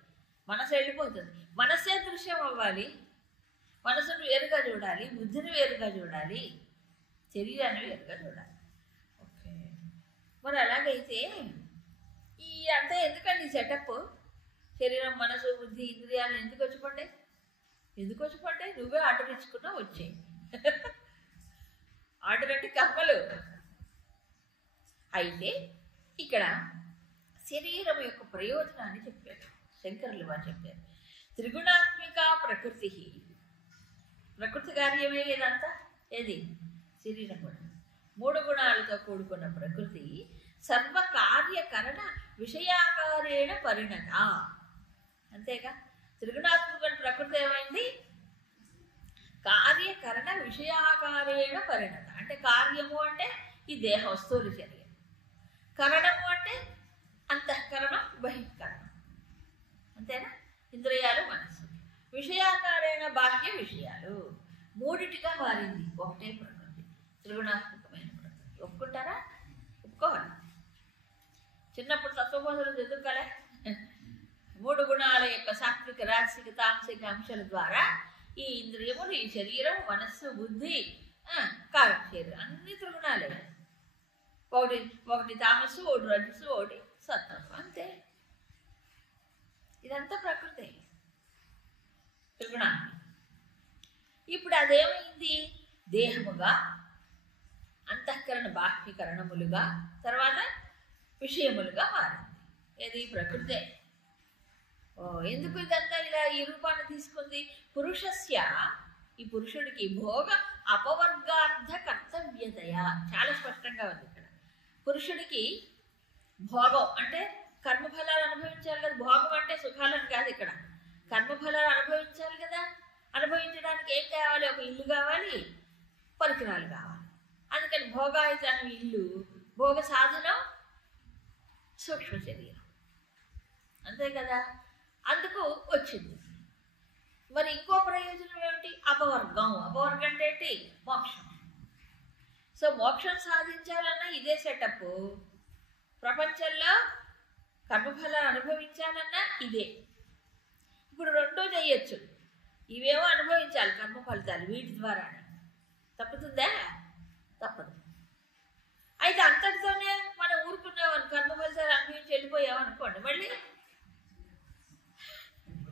మనసు, వెళ్ళిపోతుంది. మనసే దృశ్యం అవ్వాలి. మనసును వేరుగా చూడాలి, బుద్ధిని వేరుగా చూడాలి, శరీరాన్ని వేరుగా చూడాలి. ఓకే, మరి అలాగైతే అంతా ఎందుకండి సెటప్? శరీరం, మనసు, బుద్ధి, ఇంద్రియాలు ఎందుకు వచ్చిపడ్డాయి? నువ్వే ఆర్డర్ ఇచ్చుకున్నా వచ్చాయి. ఆర్డర్ అంటే కర్మలు. అయితే ఇక్కడ శరీరం యొక్క ప్రయోజనాన్ని చెప్పారు శంకరులు. వారు చెప్పారు, త్రిగుణాత్మిక ప్రకృతి. ప్రకృతి కార్యమే ఇదంతా. ఏది? శరీరం కూడా 3 గుణాలతో కూడుకున్న ప్రకృతి సర్వకార్యకరణ విషయాకారేణ పరిణత. అంతేగా? త్రిగుణాత్మక ప్రకృతి ఏమైంది? కార్యకరణ విషయాకారేణ పరిణత. అంటే కార్యము అంటే ఈ దేహ వస్తువుల శరీరం, కరణము అంటే అంతఃకరణం, బహిష్కరణం, అంతేనా? ఇంద్రియాలు, మనస్సు. విషయాకారేణ బాహ్య విషయాలు. 3టిగా మారింది ఒకటే ప్రకృతి, త్రిగుణాత్మకమైన ప్రకృతి. ఒప్పుకుంటారా? ఒప్పుకోవాలి. చిన్నప్పుడు తత్వబోధలు చదువుకోలే? 3 గుణాల యొక్క సాత్విక, రాజసిక, తామసిక అంశాల ద్వారా ఈ ఇంద్రియములు, ఈ శరీరం, మనస్సు, బుద్ధి, కారశరీరం అన్ని త్రిగుణాలే. ఒకటి తామస్సు, ఒకటి రజస్సు, ఒకటి సత్వం, అంతే. ఇదంతా ప్రకృతి, త్రిగుణాలు. ఇప్పుడు అదేమైంది? దేహముగా, అంతఃకరణ బాహ్యకరణములుగా, తర్వాత విషయములుగా మారింది. ఏది? ప్రకృతే. ఎందుకు ఇదంతా ఇలా ఈ రూపాన్ని తీసుకుంది? పురుషస్య, ఈ పురుషుడికి భోగ అపవర్గార్థ కర్తవ్యతయ. చాలా స్పష్టంగా ఉంది ఇక్కడ. పురుషుడికి భోగం అంటే కర్మఫలాలు అనుభవించాలి కదా. భోగం అంటే సుఖాలను కాదు, ఇక్కడ కర్మఫలాలు అనుభవించాలి కదా. అనుభవించడానికి ఏం కావాలి? ఒక ఇల్లు కావాలి, పరికరాలు కావాలి. అందుకని భోగాయుధనం ఇల్లు, భోగ సాధనం సూక్ష్మ శరీరం, అంతే కదా. అందుకు వచ్చింది. మరి ఇంకో ప్రయోజనం ఏమిటి? అపవర్గం. అపవర్గం అంటే ఏంటి? మోక్షం. సో మోక్షం సాధించాలన్నా ఇదే సెటప్. ప్రపంచంలో కర్మఫలాలు అనుభవించాలన్నా ఇదే. ఇప్పుడు 2 చేయొచ్చు. ఇవేమో అనుభవించాలి కర్మ ఫలితాలు, వీటి ద్వారానే. తప్పుతుందా? తప్పదు. అయితే అంతటితోనే మనం ఊరుకున్నామని, కర్మ ఫలితాలు అనుభవించి వెళ్ళిపోయామనుకోండి, మళ్ళీ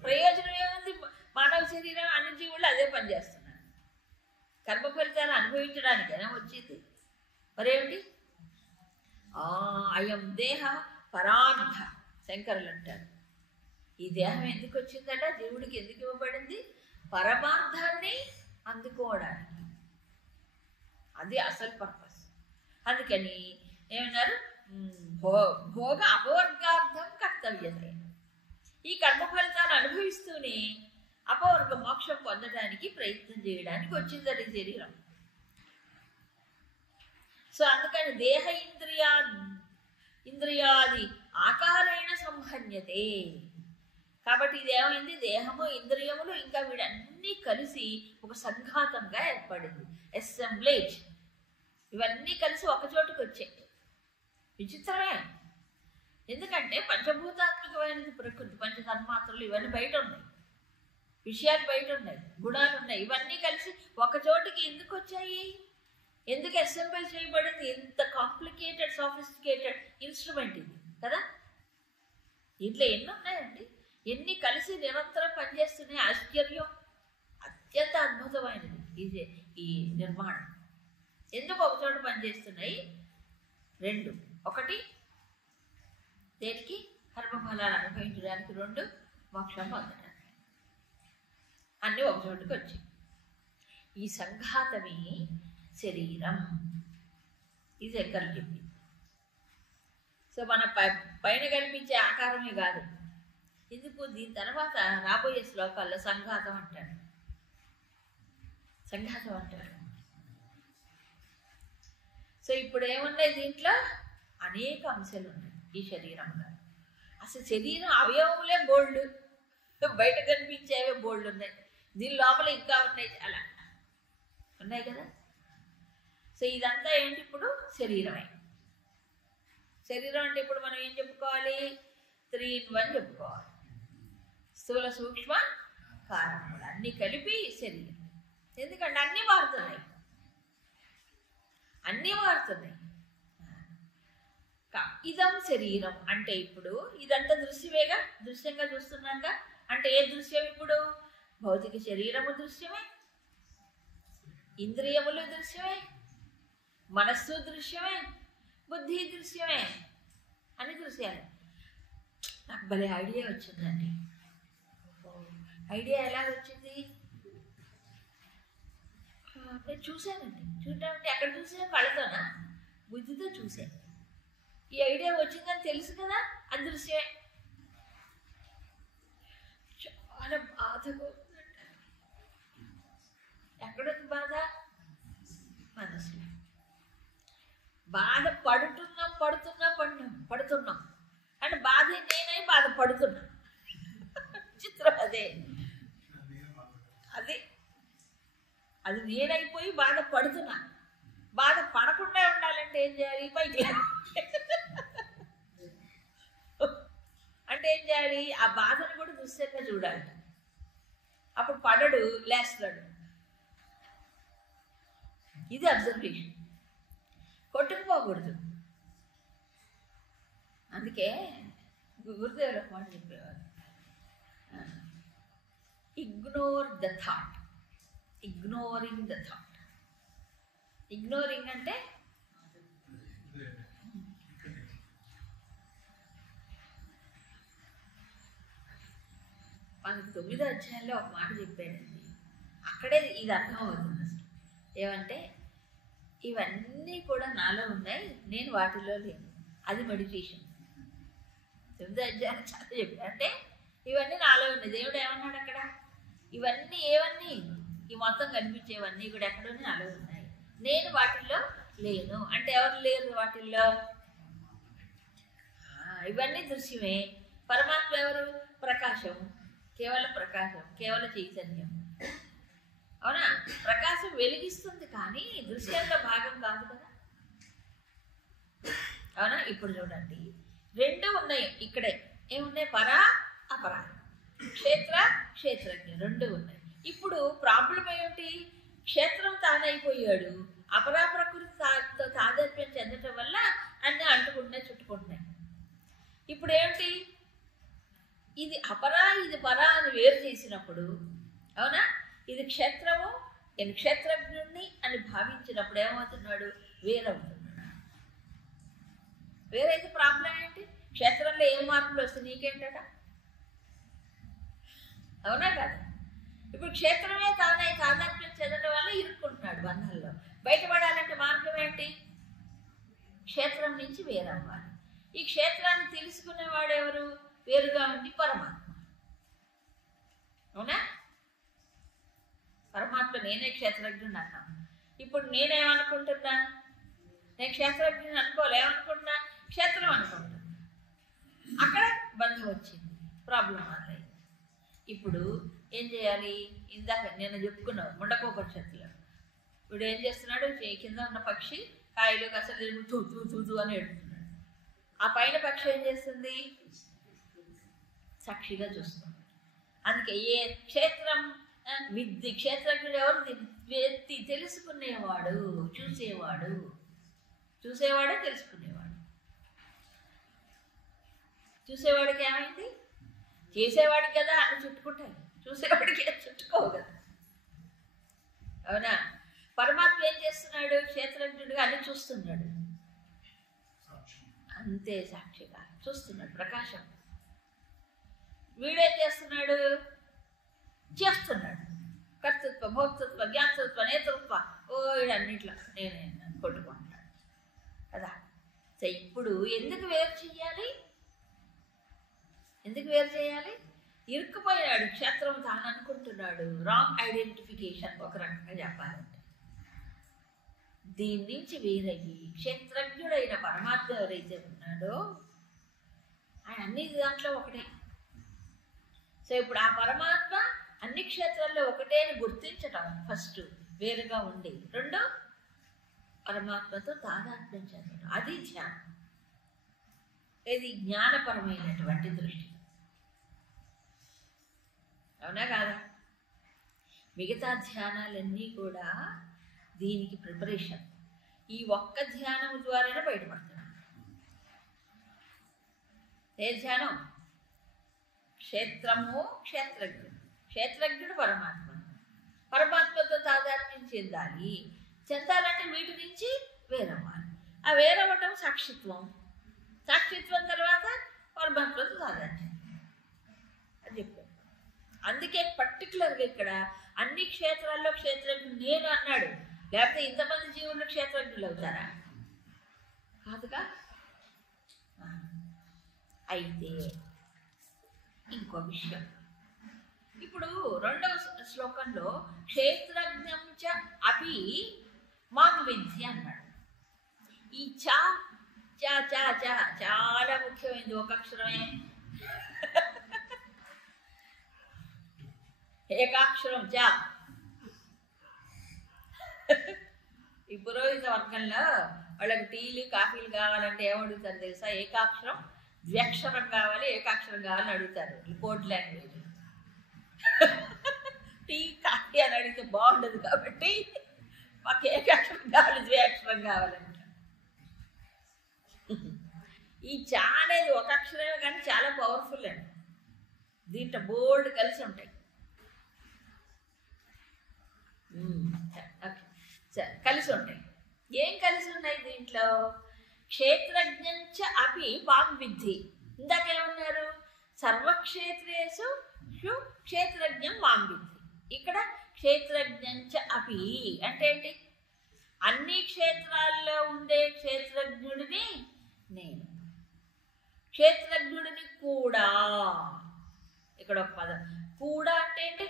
ప్రయోజనం ఏముంది? మానవ శరీరం అన్ని జీవులు అదే పనిచేస్తున్నారు. కర్మ ఫలితాలు అనుభవించడానికైనా వచ్చింది. మరేమిటి? అయం దేహ పరార్థ శంకరులు అంటారు. ఈ దేహం ఎందుకు వచ్చిందట? జీవుడికి ఎందుకు ఇవ్వబడింది? పరమార్థాన్ని అందుకోవడానికి. అది అసలు పర్పస్. అందుకని ఏమన్నారు, భోగ అపవర్గార్థం కర్తవ్యత. ఈ కర్మ ఫలితాన్ని అనుభవిస్తూనే అపవర్గ మోక్షం పొందడానికి ప్రయత్నం చేయడానికి వచ్చిందని శరీరం. సో అందుకని దేహ ఇంద్రియాది ఆకారేణ సంహన్యతే. కాబట్టి ఇది ఏమైంది, దేహము ఇంద్రియములు ఇంకా వీడన్నీ కలిసి ఒక సంఘాతంగా ఏర్పడింది, అసెంబ్లేజ్. ఇవన్నీ కలిసి ఒక చోటుకు వచ్చాయి. విచిత్రమే. ఎందుకంటే పంచభూతాత్మకమైనది ప్రకృతి, పంచతన్మాత్రలు ఇవన్నీ బయట ఉన్నాయి, విషయాలు బయట ఉన్నాయి, గుణాలు ఉన్నాయి. ఇవన్నీ కలిసి ఒక చోటుకి ఎందుకు వచ్చాయి, ఎందుకు అసెంబ్ల్ చేయబడింది? ఇంత కాంప్లికేటెడ్ సాఫిస్టికేటెడ్ ఇన్స్ట్రుమెంట్ ఇది కదా. దీంట్లో ఎన్ని ఉన్నాయండి, ఎన్ని కలిసి నిరంతరం పనిచేస్తున్నాయి. ఆశ్చర్యం, అత్యంత అద్భుతమైనది ఇది ఈ నిర్మాణం. ఎందుకు ఒక చోట పనిచేస్తున్నాయి? రెండు, ఒకటి దేనికి, కర్మఫలాలు అనుభవించడానికి, రెండు మోక్షం పొందడానికి. అన్నీ ఒక చోటుకు వచ్చాయి. ఈ సంఘాతమే శరీరం. ఇది ఎక్కడ చెప్పింది. సో మన పైన కనిపించే ఆకారమే కాదు. ఎందుకు, దీని తర్వాత రాబోయే శ్లోకాల్లో సంఘాతం అంటాడు. సంఘాతం అంటాడు. సో ఇప్పుడు ఏమున్నాయి దీంట్లో, అనేక అంశాలు ఉన్నాయి ఈ శరీరంలో. అసలు శరీరం అవయవములే బోల్డ్, బయట కనిపించేవే బోల్డ్ ఉన్నాయి. దీని లోపల ఇంకా ఉన్నాయి, చాలా ఉన్నాయి కదా. సో ఇదంతా ఏంటి, ఇప్పుడు శరీరమే. శరీరం అంటే ఇప్పుడు మనం ఏం చెప్పుకోవాలి, 3 in 1 చెప్పుకోవాలి. స్థూల సూక్ష్మ కారణములు అన్నీ కలిపి శరీరం. ఎందుకంటే అన్నీ మారుతున్నాయి, అన్నీ మారుతున్నాయి. ఇదం శరీరం అంటే ఇప్పుడు ఇదంతా దృశ్యమేగా, దృశ్యంగా చూస్తున్నాక. అంటే ఏ దృశ్యం ఇప్పుడు, భౌతిక శరీరము దృశ్యమే, ఇంద్రియములు దృశ్యమే, మనస్సు దృశ్యమే, బుద్ధి దృశ్యమే, అని దృశ్యాలు. నాకు భలే ఐడియా వచ్చిందండి. ఐడియా ఎలా వచ్చింది, నేను చూశానండి. చూడటం ఎక్కడ చూసాను, కళ్ళతోనా, బుద్ధితో చూశాను. ఈ ఐడియా వచ్చిందని తెలుసు కదా, అదృశ్యమే. చాలా బాధగా ఉందంట. ఎక్కడుంది బాధ, మనసులో. బాధ పడుతున్నాం అంటే బాధ నేనై బాధపడుతున్నా. చిత్రం అదే, అది నేనైపోయి బాధపడుతున్నా. బాధ పడకుండా ఉండాలంటే ఏం చేయాలి, పైకి అంటే ఏం చేయాలి, ఆ బాధను కూడా దృశ్యంగా చూడాలి. అప్పుడు పడడు, లేస్తాడు. ఇది అబ్జర్వేషన్. కొట్టుకుపోకూడదు. అందుకే గురుదేవులు ఒక మాట చెప్పేవారు, ignore the thought, ignoring the thought. Ignoring అంటే మనకు 9వ అధ్యాయంలో ఒక మాట చెప్పాడండి. అక్కడే ఇది అర్థం అవుతుంది అసలు. ఏమంటే ఇవన్నీ కూడా నాలో ఉన్నాయి, నేను వాటిలో లేను. అది మెడిటేషన్. 9వ అధ్యాయం చాలా చెప్పాడు. అంటే ఇవన్నీ నాలో ఉన్నాయి. దేవుడు ఏమన్నాడు అక్కడ, ఇవన్నీ ఏవన్నీ, ఈ మొత్తం కనిపించేవన్నీ కూడా ఎక్కడోనే నాలో ఉన్నాయి, నేను వాటిల్లో లేను. అంటే ఎవరు లేరు వాటిల్లో, ఇవన్నీ దృశ్యమే. పరమాత్మ ఎవరు, ప్రకాశం, కేవల ప్రకాశం, కేవల చైతన్యం. అవునా, ప్రకాశం వెలిగిస్తుంది కానీ దృశ్యంలో భాగం కాదు కదా. అవునా. ఇప్పుడు చూడండి, రెండు ఉన్నాయి ఇక్కడే. ఏమున్నాయి, పరా అపరా, క్షేత్ర క్షేత్రజ్ఞ, రెండు ఉన్నాయి. ఇప్పుడు ప్రాబ్లం ఏమిటి, క్షేత్రం తానైపోయాడు, అపరా ప్రకృతితో తాదాత్మ్యం చెందటం వల్ల అన్నీ అంటుకుంటున్నాయి, చుట్టుకుంటున్నాయి. ఇప్పుడు ఏమిటి, ఇది అపరా ఇది పరా అని వేరు చేసినప్పుడు, అవునా, ఇది క్షేత్రము నేను క్షేత్రజ్ఞుణ్ణి అని భావించినప్పుడు ఏమవుతున్నాడు, వేరవుతున్నాడు. వేరైతే ప్రాబ్లం ఏంటి, క్షేత్రంలో ఏం మార్పులు వస్తాయి నీకేంటట, అవునా కదా. ఇప్పుడు క్షేత్రమే తానే తాదాత్మ్యం చెందడం వల్ల ఇరుక్కుంటున్నాడు బంధంలో. బయటపడాలంటే మార్గం ఏంటి? క్షేత్రం నుంచి వేరవ్వాలి. ఈ క్షేత్రాన్ని తెలుసుకునేవాడు ఎవరు? వేరుగా ఉండి పరమాత్మ. అవునా? పరమాత్మ నేనే క్షేత్రజ్ఞుని అన్నాను. ఇప్పుడు నేనేమనుకుంటున్నా? నేను క్షేత్రజ్ఞుని అనుకోలే, ఏమనుకుంటున్నా? క్షేత్రం అనుకుంటున్నా. అక్కడ బంధం వచ్చింది, ప్రాబ్లం అయింది. ఇప్పుడు ఏం చేయాలి? ఇందాక నేను చెప్పుకున్నావు ముండకోపనిషత్తులో. ఇప్పుడు ఏం చేస్తున్నాడు? కింద ఉన్న పక్షి కాయలు అసలు తూ తూ తూ తూ అని ఎడుతున్నాడు. ఆ పైన పక్షి ఏం చేస్తుంది? సాక్షిగా చూస్తుంది. అందుకే ఏ క్షేత్రం విద్య క్షేత్రజ్ఞుడు ఎవరు? వ్యక్తి తెలుసుకునేవాడు, చూసేవాడు. చూసేవాడే తెలుసుకునేవాడు. చూసేవాడికి ఏమైంది? చేసేవాడికి కదా అన్ని చుట్టుకుంటాయి, చూసేవాడికి చుట్టుకోవు కదా. అవునా? పరమాత్మ ఏం చేస్తున్నాడు? క్షేత్రజ్ఞుడిగా అన్ని చూస్తున్నాడు, అంతే సాక్షిగా చూస్తున్నాడు, ప్రకాశం. వీడేం చేస్తున్నాడు? చేస్తున్నాడు. కర్తృత్వ, భోక్తృత్వ, జ్ఞాతృత్వ, నేతృత్వ, వీడన్నిట్లో నేనే కొట్టుకుంటున్నాడు కదా. సో ఇప్పుడు ఎందుకు వేరు చెయ్యాలి? ఎందుకు వేరు చేయాలి? ఇరుక్కుపోయాడు, క్షేత్రం తాను అనుకుంటున్నాడు. రాంగ్ ఐడెంటిఫికేషన్ ఒక రకంగా చెప్పాలంటే. దీని నుంచి వేరయ్యి క్షేత్రజ్ఞుడైన పరమాత్మ ఎవరైతే ఉన్నాడో ఆయన అన్ని దాంట్లో ఒకటే. సో ఇప్పుడు ఆ పరమాత్మ అన్ని క్షేత్రాల్లో ఒకటే అని గుర్తించటం ఫస్ట్, వేరుగా ఉండి. రెండు, పరమాత్మతో తాదాత్మ్యం చెందడం, అది ధ్యానం. ఇది జ్ఞానపరమైనటువంటి దృష్టి. అవునా కాదా? మిగతా ధ్యానాలన్నీ కూడా దీనికి ప్రిపరేషన్. ఈ ఒక్క ధ్యానం ద్వారానే బయటపడుతున్నాడు. ఏ ధ్యానం? క్షేత్రము క్షేత్రజ్ఞుడు, క్షేత్రజ్ఞుడు పరమాత్మ. పరమాత్మతో తాదాత్మ్యం చెందాలి. చెందాలంటే వీటి నుంచి వేరవ్వాలి. ఆ వేరవ్వటం సాక్షిత్వం. సాక్షిత్వం తర్వాత పరమాత్మతో తాదాత్మ్యం అని చెప్పారు. అందుకే పర్టికులర్గా ఇక్కడ అన్ని క్షేత్రాల్లో క్షేత్రజ్ఞుడు నేను అన్నాడు. లేకపోతే ఇంతమంది జీవులు క్షేత్రజ్ఞులు అవుతారా? కాదుగా. అయితే ఇంకో విషయం, ఇప్పుడు రెండవ శ్లోకంలో క్షేత్రజ్ఞం చ అపి మాం విద్ధి అన్నాడు. ఈ చా చా చా చా చాలా ముఖ్యమైనది. ఒక అక్షరమే, ఏకాక్షరం చా. ఈ పురోహిత వర్గంలో వాళ్ళకి టీలు కాఫీలు కావాలంటే ఏమడుగుతారు తెలుసా? ఏకాక్షరం, ద్వ్యక్షరం కావాలి, ఏకాక్షరం కావాలని అడుగుతారు. ఈ కోడ్ లాంగ్వేజ్. టీ కాఫీ అని అడిగితే బాగుండదు కాబట్టి మాకు ఏకాక్షరం కావాలి, ద్వ్యక్షరం కావాలంట. ఈ చా అనేది ఒక అక్షరమే కానీ చాలా పవర్ఫుల్ అండి. దీంట్లో బోల్డ్ కలిసి ఉంటాయి. కలిసి ఉంటాయి. ఏం కలిసి ఉన్నాయి దీంట్లో? క్షేత్రజ్ఞంచ అపి మాం విద్ధి. ఇందాకేమన్నారు? సర్వక్షేత్రేషు క్షేత్రజ్ఞం మాం విద్ధి. ఇక్కడ క్షేత్రజ్ఞంచ అపి అంటే ఏంటి? అన్ని క్షేత్రాల్లో ఉండే క్షేత్రజ్ఞుడిని నేను, క్షేత్రజ్ఞుడిని కూడా. ఇక్కడ ఒక పదం కూడా అంటే ఏంటి?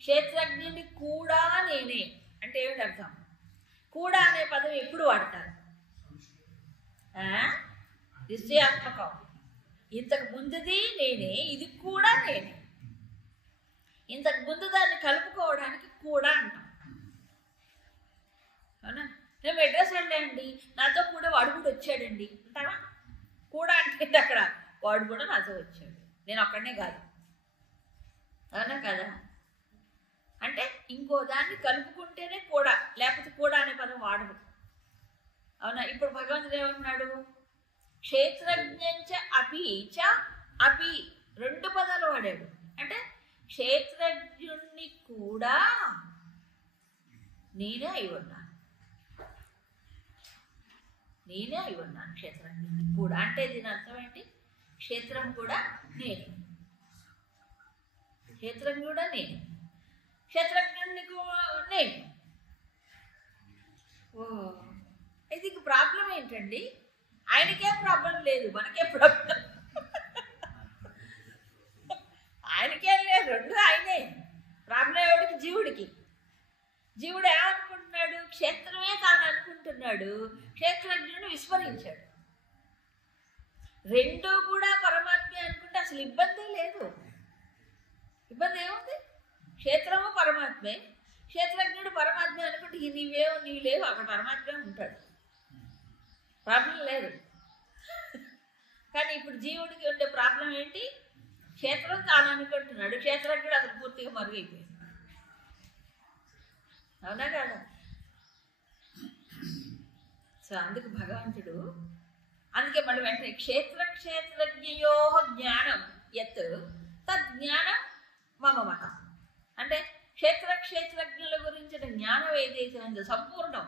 క్షేత్రజ్ఞుని కూడా నేనే అంటే ఏమిటి అర్థం? కూడా అనే పదం ఎప్పుడు వాడతారు? నిశ్చయాత్మకం. ఇంతకు ముందుది నేనే, ఇది కూడా నేనే. ఇంతకు ముందు దాన్ని కలుపుకోవడానికి కూడా అంటాం. అవునా? నేను అడ్రస్ వెళ్ళండి, నాతో కూడా వాడు కూడా వచ్చాడండి అంటావా? కూడా అంటే అక్కడ వాడు కూడా నాతో వచ్చాడు, నేను ఒక్కడనే కాదు. అవునా కదా? అంటే ఇంకో దాన్ని కలుపుకుంటేనే కూడా, లేకపోతే కూడా అనే పదం వాడదు. అవునా? ఇప్పుడు భగవంతుడు ఏమన్నాడు? క్షేత్రజ్ఞంచ అపి చ అపి, రెండు పదాలు వాడాడు. అంటే క్షేత్రజ్ఞుణ్ణి కూడా నేనే అయి ఉన్నాను, నేనే అయి ఉన్నాను. క్షేత్రజ్ఞుణ్ణి కూడా అంటే దీని అర్థం ఏంటి? క్షేత్రం కూడా నేనే. క్షేత్రజ్ఞుడా నేను, క్షేత్రజ్ఞుడికి నేను. ఓ ఇది ప్రాబ్లం ఏంటండి? ఆయనకే ప్రాబ్లం లేదు, మనకే ప్రాబ్లం. ఆయనకేం లేదు, రెండు ఆయనే. ప్రాబ్లం ఎవడికి? జీవుడికి. జీవుడు ఏమనుకుంటున్నాడు? క్షేత్రమే తాను అనుకుంటున్నాడు, క్షేత్రజ్ఞుడు విస్మరించాడు. రెండూ కూడా పరమాత్మే అనుకుంటే అసలు ఇబ్బందే లేదు. ఇబ్బంది ఏముంది? క్షేత్రము పరమాత్మే, క్షేత్రజ్ఞుడు పరమాత్మే అనుకుంటే నీవు లేవు, అక్కడ పరమాత్మే ఉంటాడు, ప్రాబ్లం లేదు. కానీ ఇప్పుడు జీవుడికి ఉండే ప్రాబ్లం ఏంటి? క్షేత్రం తాను అనుకుంటున్నాడు, క్షేత్రజ్ఞుడు అసలు పూర్తిగా మరుగైపోయింది. అవునా కదా? సో అందుకు భగవంతుడు అందుకే మళ్ళీ వెంటనే క్షేత్రజ్ఞయో జ్ఞానం యత్ తజ్ఞానం మమ మతం. అంటే క్షేత్రజ్ఞుల గురించిన జ్ఞానం ఏదైతే ఉందో సంపూర్ణం,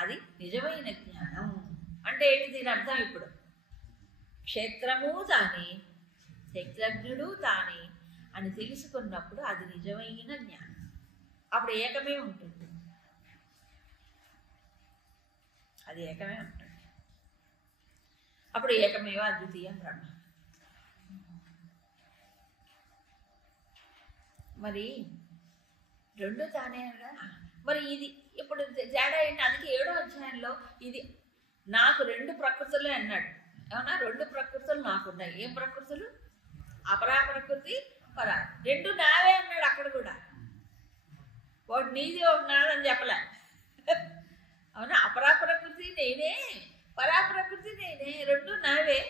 అది నిజమైన జ్ఞానం. అంటే ఏంటి దీని అర్థం? ఇప్పుడు క్షేత్రము తానే, క్షేత్రజ్ఞుడు తానే అని తెలుసుకున్నప్పుడు అది నిజమైన జ్ఞానం. అప్పుడు ఏకమే ఉంటుంది, అది ఏకమే ఉంటుంది. అప్పుడు ఏకమేవ అద్వితీయం బ్రహ్మ. మరి రెండు తానే కదా. మరి ఇది ఇప్పుడు తేడా ఏంటి? అందుకే 7వ అధ్యాయంలో ఇది నాకు 2 ప్రకృతులే అన్నాడు. ఏమన్నా? 2 ప్రకృతులు నాకున్నాయి. ఏం ప్రకృతులు? అపరా ప్రకృతి, పరా. 2 నావే అన్నాడు అక్కడ కూడా. ఒకటి నీది, ఒకటి నాదని చెప్పలే. అవునా? అపరా ప్రకృతి నేనే, పరా ప్రకృతి నేనే, 2 నావే.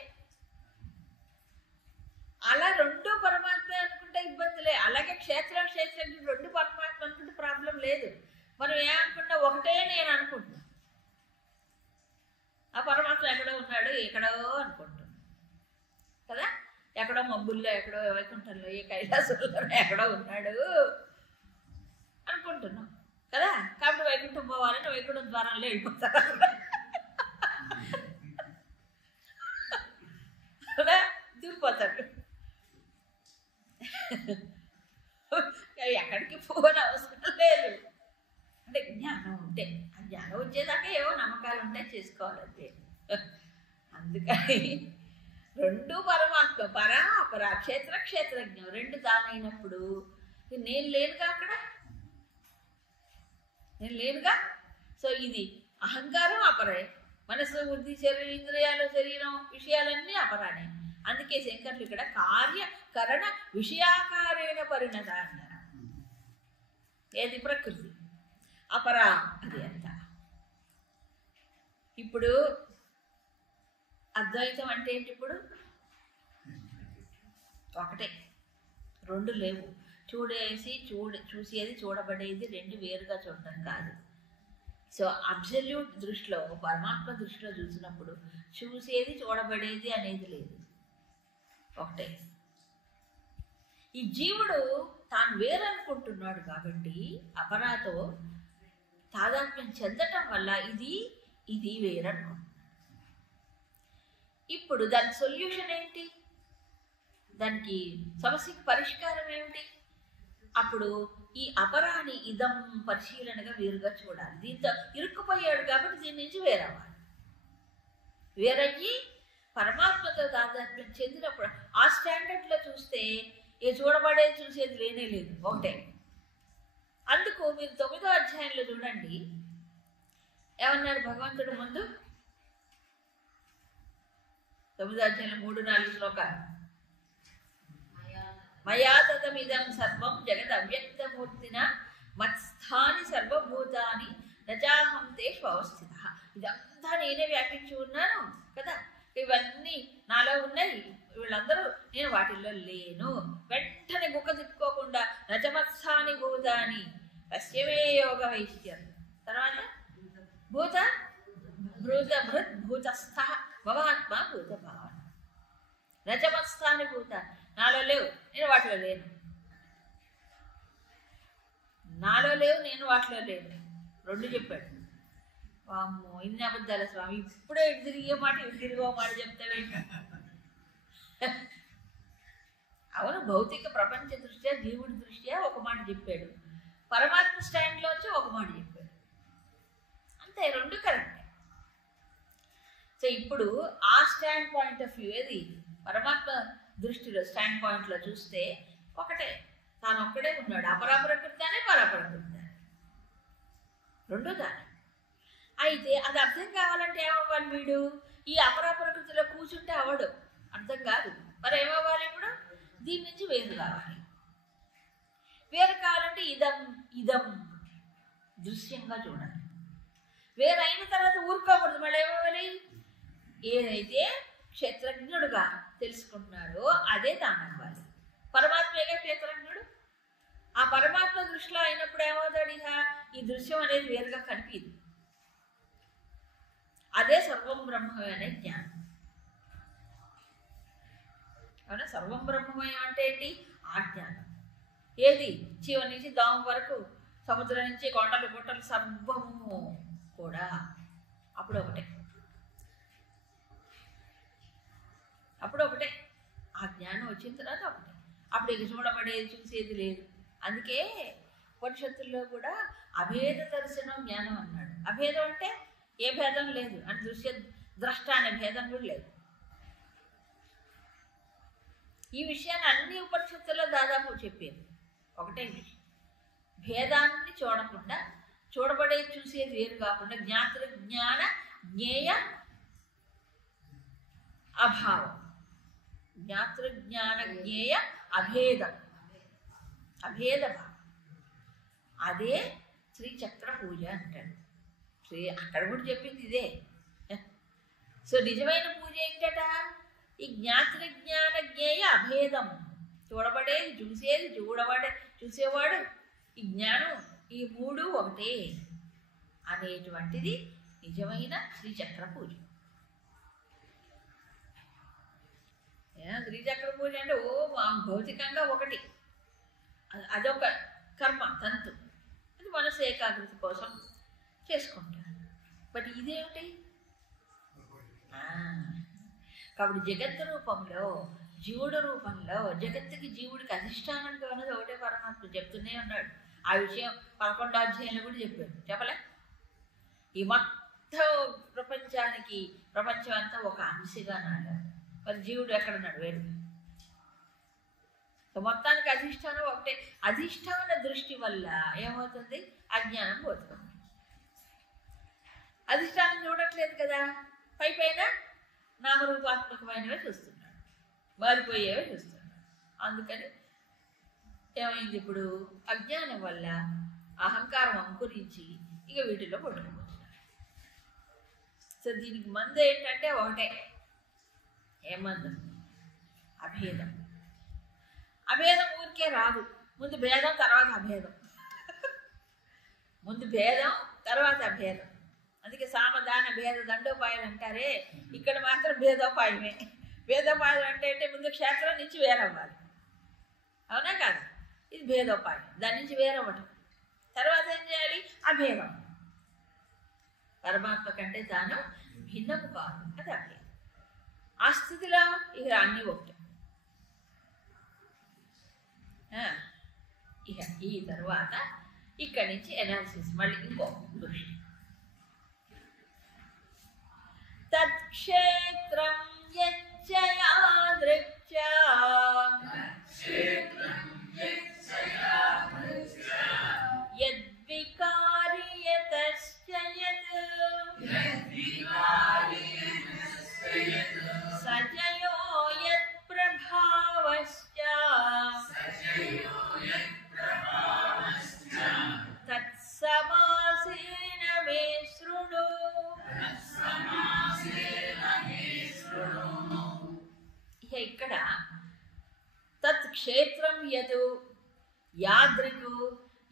అలా 2 పరమాత్మే అనుకుంటే ఇబ్బందిలే. అలాగే క్షేత్రజ్ఞుడు 2 పరమాత్మ అనుకుంటే ప్రాబ్లం లేదు. మనం ఏమనుకుంటా? ఒకటే నేను అనుకుంటున్నా. ఆ పరమాత్మ ఎక్కడో ఉన్నాడు, ఎక్కడో అనుకుంటున్నాం కదా. ఎక్కడో మబ్బుల్లో, ఎక్కడో వైకుంఠంలో, ఏ కైలాసంలో ఎక్కడో ఉన్నాడు అనుకుంటున్నాం కదా. కాబట్టి వైకుంఠం పోవాలంటే వైకుంఠం ద్వారంలో వెళ్ళిపోతారు కదా, దూరిపోతాడు. ఎక్కడికి పోని అవసరం లేదు. అంటే జ్ఞానం ఉంటే, ఆ జ్ఞానం వచ్చేదాకా ఏవో నమ్మకాలు ఉంటాయి, చేసుకోవాలంటే. అందుకని 2 పరమాత్మ, పరా అపరా, క్షేత్రజ్ఞం 2 తానైనప్పుడు నేను లేనుగా, అక్కడ నేను లేనుగా. సో ఇది అహంకారం అపరే, మనసు బుద్ధి ఇంద్రియాలు శరీరం విషయాలన్నీ అపరానే. అందుకే శంకర్లు ఇక్కడ కార్యకరణ విషయాకారేణ పరిణత అన్నారు. ఏది? ప్రకృతి. అపరా అది అంత. ఇప్పుడు అద్వైతం అంటే ఏంటి? ఇప్పుడు ఒకటే, 2 లేవు. చూసేది చూడబడేది 2 వేరుగా చూడటం కాదు. సో అబ్సల్యూట్ దృష్టిలో, పరమాత్మ దృష్టిలో చూసినప్పుడు చూసేది చూడబడేది అనేది లేదు, ఒకటే. ఈ జీవుడు తాను వేరనుకుంటున్నాడు కాబట్టి అపరాతో తాదాత్మ్యం చెందటం వల్ల ఇది వేరనుకుంటున్నాడు. ఇప్పుడు దాని సొల్యూషన్ ఏంటి? దానికి సమస్యకి పరిష్కారం ఏమిటి? అప్పుడు ఈ అపరాని ఇదం పరిశీలనగా వేరుగా చూడాలి. దీంతో ఇరుక్కుపోయాడు కాబట్టి దీని నుంచి వేరవ్వాలి. వేరయ్యి పరమాత్మతో తాదాత్మ్యం చెందినప్పుడు ఆ స్టాండర్డ్లో చూస్తే ఏ చూడబడేది చూసేది లేనే లేదు, ఒకటే. అందుకు మీరు 9వ అధ్యాయంలో చూడండి, ఏమన్నాడు భగవంతుడు ముందు? 9వ అధ్యాయంలో 3-4 శ్లోకాలు. మయా తదమిదం సర్వం జగద్ అవ్యక్తమూర్తిన మత్స్థాని సర్వభూతాని నచాహం తేషు అవస్థిత. ఇదంతా నేనే వ్యాపించి ఉన్నాను కదా, ఇవన్నీ నాలో ఉన్నాయి, వీళ్ళందరూ నేను వాటిల్లో లేను. వెంటనే గుక్క తిప్పుకోకుండా నచమత్స్థాని భూతాని పశ్చిమే యోగ వైశ్యం. తర్వాత భూత భృత్ భూతస్థ భవాత్మ భూత భావన. నచమత్స్థాని భూతాన్ని నాలో లేవు, నేను వాటిలో లేను. నాలో లేవు, నేను వాటిలో లేను, 2 చెప్పాడు. వామ్మో ఇన్ని అబద్ధాల స్వామి, ఇప్పుడే ఇటు తిరిగే మాట ఇటు తిరిగో మాట చెప్తావేంటి? అవును, భౌతిక ప్రపంచ దృష్ట్యా జీవుడి దృష్ట్యా ఒక మాట చెప్పాడు, పరమాత్మ స్టాండ్లోంచి ఒక మాట చెప్పాడు, అంతే, రెండు కరెక్టే. సో ఇప్పుడు ఆ స్టాండ్ పాయింట్ ఆఫ్ వ్యూ ఏది, పరమాత్మ దృష్టిలో స్టాండ్ పాయింట్లో చూస్తే ఒకటే, తాను ఒక్కడే ఉన్నాడు, అపరాపరకృతానే పరాపరకృతానే, రెండో దాని. అయితే అది అర్థం కావాలంటే ఏమవ్వాలి, వీడు ఈ అపరాపరకృతిలో కూర్చుంటే అవడు, అర్థం కాదు. మరి ఏమవ్వాలి, ఇప్పుడు దీని నుంచి వేరు కావాలి. వేరు కావాలంటే ఇదం ఇదం దృశ్యంగా చూడాలి. వేరైన తర్వాత ఊరుకోకూడదు, మళ్ళీ ఏమవ్వాలి, ఏదైతే క్షేత్రజ్ఞుడుగా తెలుసుకుంటున్నాడో అదే తానవ్వాలి. పరమాత్మేగా క్షేత్రజ్ఞుడు. ఆ పరమాత్మ దృష్టిలో అయినప్పుడు ఏమవుతాడు, ఇక ఈ దృశ్యం అనేది వేరుగా కనిపించదు. అదే సర్వం బ్రహ్మమే అనే జ్ఞానం. అవునా, సర్వం బ్రహ్మమయం అంటే ఏంటి, ఆ జ్ఞానం. ఏది, చివరి నుంచి దాము వరకు, సముద్రం నుంచి కొండలు గుట్టలు సర్వము కూడా అప్పుడు ఒకటే, అప్పుడు ఒకటే. ఆ జ్ఞానం వచ్చిన తర్వాత ఒకటే, అప్పుడు ఇక చూడబడేది చూసేది లేదు. అందుకే ఉపనిషత్తుల్లో కూడా అభేద దర్శనం జ్ఞానం అన్నాడు. అభేదం అంటే ఏ భేదం లేదు అని, దృశ్య ద్రష్ట అనే భేదం కూడా లేదు. ఈ విషయాన్ని అన్ని ఉపనిషత్తుల్లో దాదాపు చెప్పారు. ఒకటే విషయం, భేదాన్ని చూడకుండా, చూడబడేది చూసేది వేరు కాకుండా, జ్ఞాన జ్ఞేయ అభావం, జ్ఞాన జ్ఞేయ అభేదం, అభేదభావం, అదే శ్రీచక్ర పూజ అంటాడు. అక్కడ కూడా చెప్పింది ఇదే. సో నిజమైన పూజ ఏంటట, ఈ జ్ఞాన జ్ఞేయ అభేదం, చూడబడేది చూసేది, చూసేవాడు, ఈ జ్ఞానం, ఈ మూడు ఒకటే అనేటువంటిది నిజమైన శ్రీచక్ర పూజ. శ్రీచక్ర పూజ అంటే భౌతికంగా ఒకటి, అదొక కర్మ తంతు, అది మనసు ఏకాగ్రత కోసం చేసుకుంటారు. బట్ ఇదేమిటి, కాబట్టి జగత్తు రూపంలో, జీవుడు రూపంలో, జగత్తుకి జీవుడికి అధిష్టానంగా ఉన్నది ఒకటే పరమాత్మ చెప్తూనే ఉన్నాడు. ఆ విషయం 11వ అధ్యాయంలో కూడా చెప్పాడు, చెప్పలే. ఈ మొత్తం ప్రపంచానికి, ప్రపంచం అంతా ఒక అంశగా నాడు. మరి జీవుడు ఎక్కడున్నాడు, వేరు. మొత్తానికి అధిష్టానం ఒకటే. అధిష్టాన దృష్టి వల్ల ఏమవుతుంది, అజ్ఞానం పోతుంది. అధిష్టానం చూడట్లేదు కదా, పైపైన నామరూపాత్మకమైనవే చూస్తున్నాడు, మారిపోయేవే చూస్తున్నాడు. అందుకని ఏమైంది, ఇప్పుడు అజ్ఞానం వల్ల అహంకారం అంకురించి ఇక వీటిలో పట్టుకుపోతున్నాడు. సో దీనికి మందు ఏంటంటే ఒకటే, ఏమందు, అభేదం. అభేదం ఊరికే రాదు, ముందు భేదం తర్వాత అభేదం, ముందు భేదం తర్వాత అభేదం. అందుకే సామధాన భేద దండోపాయాలు అంటారే, ఇక్కడ మాత్రం భేదోపాయమే. భేదోపాయం అంటే ముందు క్షేత్రం నుంచి వేరవ్వాలి, అవునా కాదు, ఇది భేదోపాయం. దాని నుంచి వేరవ్వటం, తర్వాత ఏం చేయాలి, అభేదం. పరమాత్మ కంటే తాను భిన్నము కాదు, అది అభేదం. ఆ స్థితిలో ఇక అన్నీ ఒకటి. ఇక ఈ తర్వాత ఇక్కడి నుంచి ఎనాలిసిస్, మళ్ళీ ఇంకో దృష్టి. తత్క్షేత్రం యచ్చ యాదృచ్ఛ యద్వికారి యతశ్చ యత్ సజయో యత్ ప్రభావశ్చ తత్సమాసేన మే శృణు. ఇక్కడ తత్ క్షేత్రం యత్ యాదృకు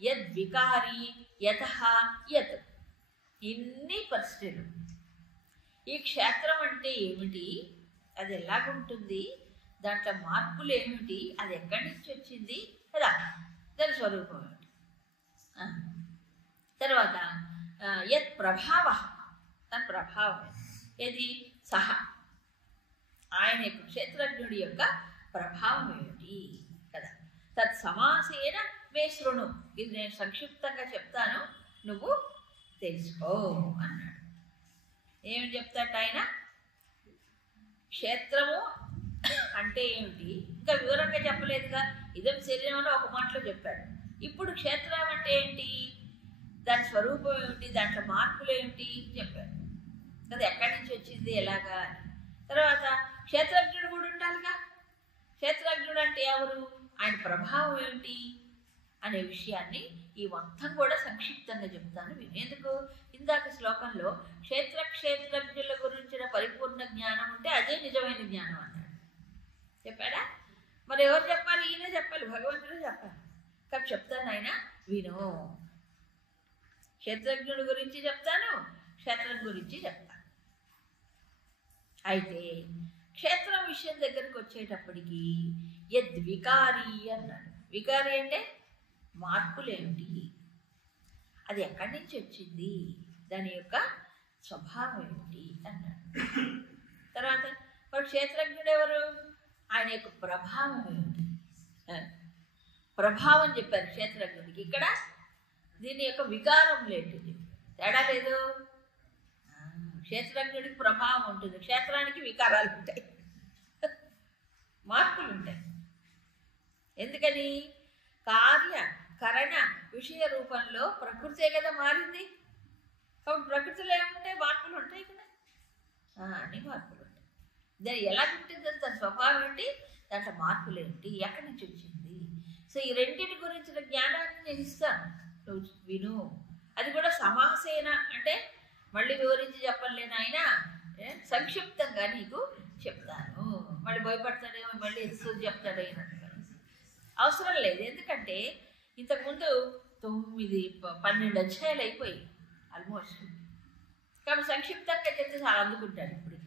యద్వికారి యతః యత్, ఇన్ని పరిస్థితులు. ఈ క్షేత్రం అంటే ఏమిటి, అది ఎలాగుంటుంది, దాంట్లో మార్పులు ఏమిటి, అది ఎక్కడి నుంచి వచ్చింది కదా, దాని స్వరూపం ఏమిటి. తర్వాత యత్ ప్రభావ, తన ప్రభావం ఏది, సహ ఆయన యొక్క క్షేత్రజ్ఞుడి యొక్క ప్రభావం ఏమిటి కదా. తత్ సమాసేన మే శృణు, ఇది నేను సంక్షిప్తంగా చెప్తాను, నువ్వు తెలుసుకో అన్నాడు. ఏమి చెప్తాట ఆయన? క్షేత్రము అంటే ఏమిటి ఇంకా వివరంగా చెప్పలేదుగా, ఇదం శరీరం అని ఒక మాటలో చెప్పాడు. ఇప్పుడు క్షేత్రం అంటే ఏంటి, దాని స్వరూపం ఏమిటి, దాంట్లో మార్పులు ఏమిటి చెప్పాడు కదా, ఎక్కడి నుంచి వచ్చింది ఎలాగా అని. తర్వాత క్షేత్రజ్ఞుడు కూడా ఉండాలిగా. క్షేత్రజ్ఞుడు అంటే ఎవరు, ఆయన ప్రభావం ఏమిటి అనే విషయాన్ని ఈ మొత్తం కూడా సంక్షిప్తంగా చెప్తాను వినేందుకు. ఇందాక శ్లోకంలో క్షేత్రజ్ఞుల గురించిన పరిపూర్ణ జ్ఞానం ఉంటే అదే నిజమైన జ్ఞానం అన్నాడు. చెప్పాడా? మరి ఎవరు చెప్పాలి? ఈయన చెప్పాలి, భగవంతుడు చెప్పాలి. కాబట్టి చెప్తాను ఆయన విను. క్షేత్రజ్ఞుడి గురించి చెప్తాను, క్షేత్రం గురించి చెప్తాను. అయితే క్షేత్రం విషయం దగ్గరికి వచ్చేటప్పటికి యద్వికారి అన్నాడు. వికారి అంటే మార్పులేమిటి, అది ఎక్కడి నుంచి వచ్చింది, దాని యొక్క స్వభావం ఏమిటి అన్నాడు. తర్వాత వాడు క్షేత్రజ్ఞుడు ఎవరు, ఆయన యొక్క ప్రభావం ఏమిటి, ప్రభావం చెప్పారు క్షేత్రజ్ఞుడికి. ఇక్కడ దీని యొక్క వికారం లేదు, తేడా లేదు. క్షేత్రజ్ఞుడికి ప్రభావం ఉంటుంది, క్షేత్రానికి వికారాలు ఉంటాయి, మార్పులు ఉంటాయి. ఎందుకని? కార్య కరణ విషయ రూపంలో ప్రకృతే కదా మారింది. కాబట్టి ప్రకృతిలో ఏముంటాయి, మార్పులు ఉంటాయి కదా, అన్ని మార్పులు ఉంటాయి. దాన్ని ఎలా ఉంటుంది, దాని స్వభావం ఏంటి, దాంట్లో మార్పులు ఏంటి, ఎక్కడి నుంచి వచ్చింది. సో ఈ రెండింటి గురించిన జ్ఞానాన్ని నేను ఇస్తాను, నువ్వు విను. అది కూడా సమాసేన అంటే మళ్ళీ వివరించి చెప్పలేను, ఆయన సంక్షిప్తంగా నీకు చెప్తాను. మళ్ళీ భయపడతాడేమో, మళ్ళీ ఎత్తు చెప్తాడు అయిన అవసరం లేదు. ఎందుకంటే ఇంతకుముందు 9-12 అధ్యాయాలు అయిపోయి ఆల్మోస్ట్. కాబట్టి సంక్షిప్తంగా చెప్తే చాలా అందుకుంటాడు ఇప్పుడు.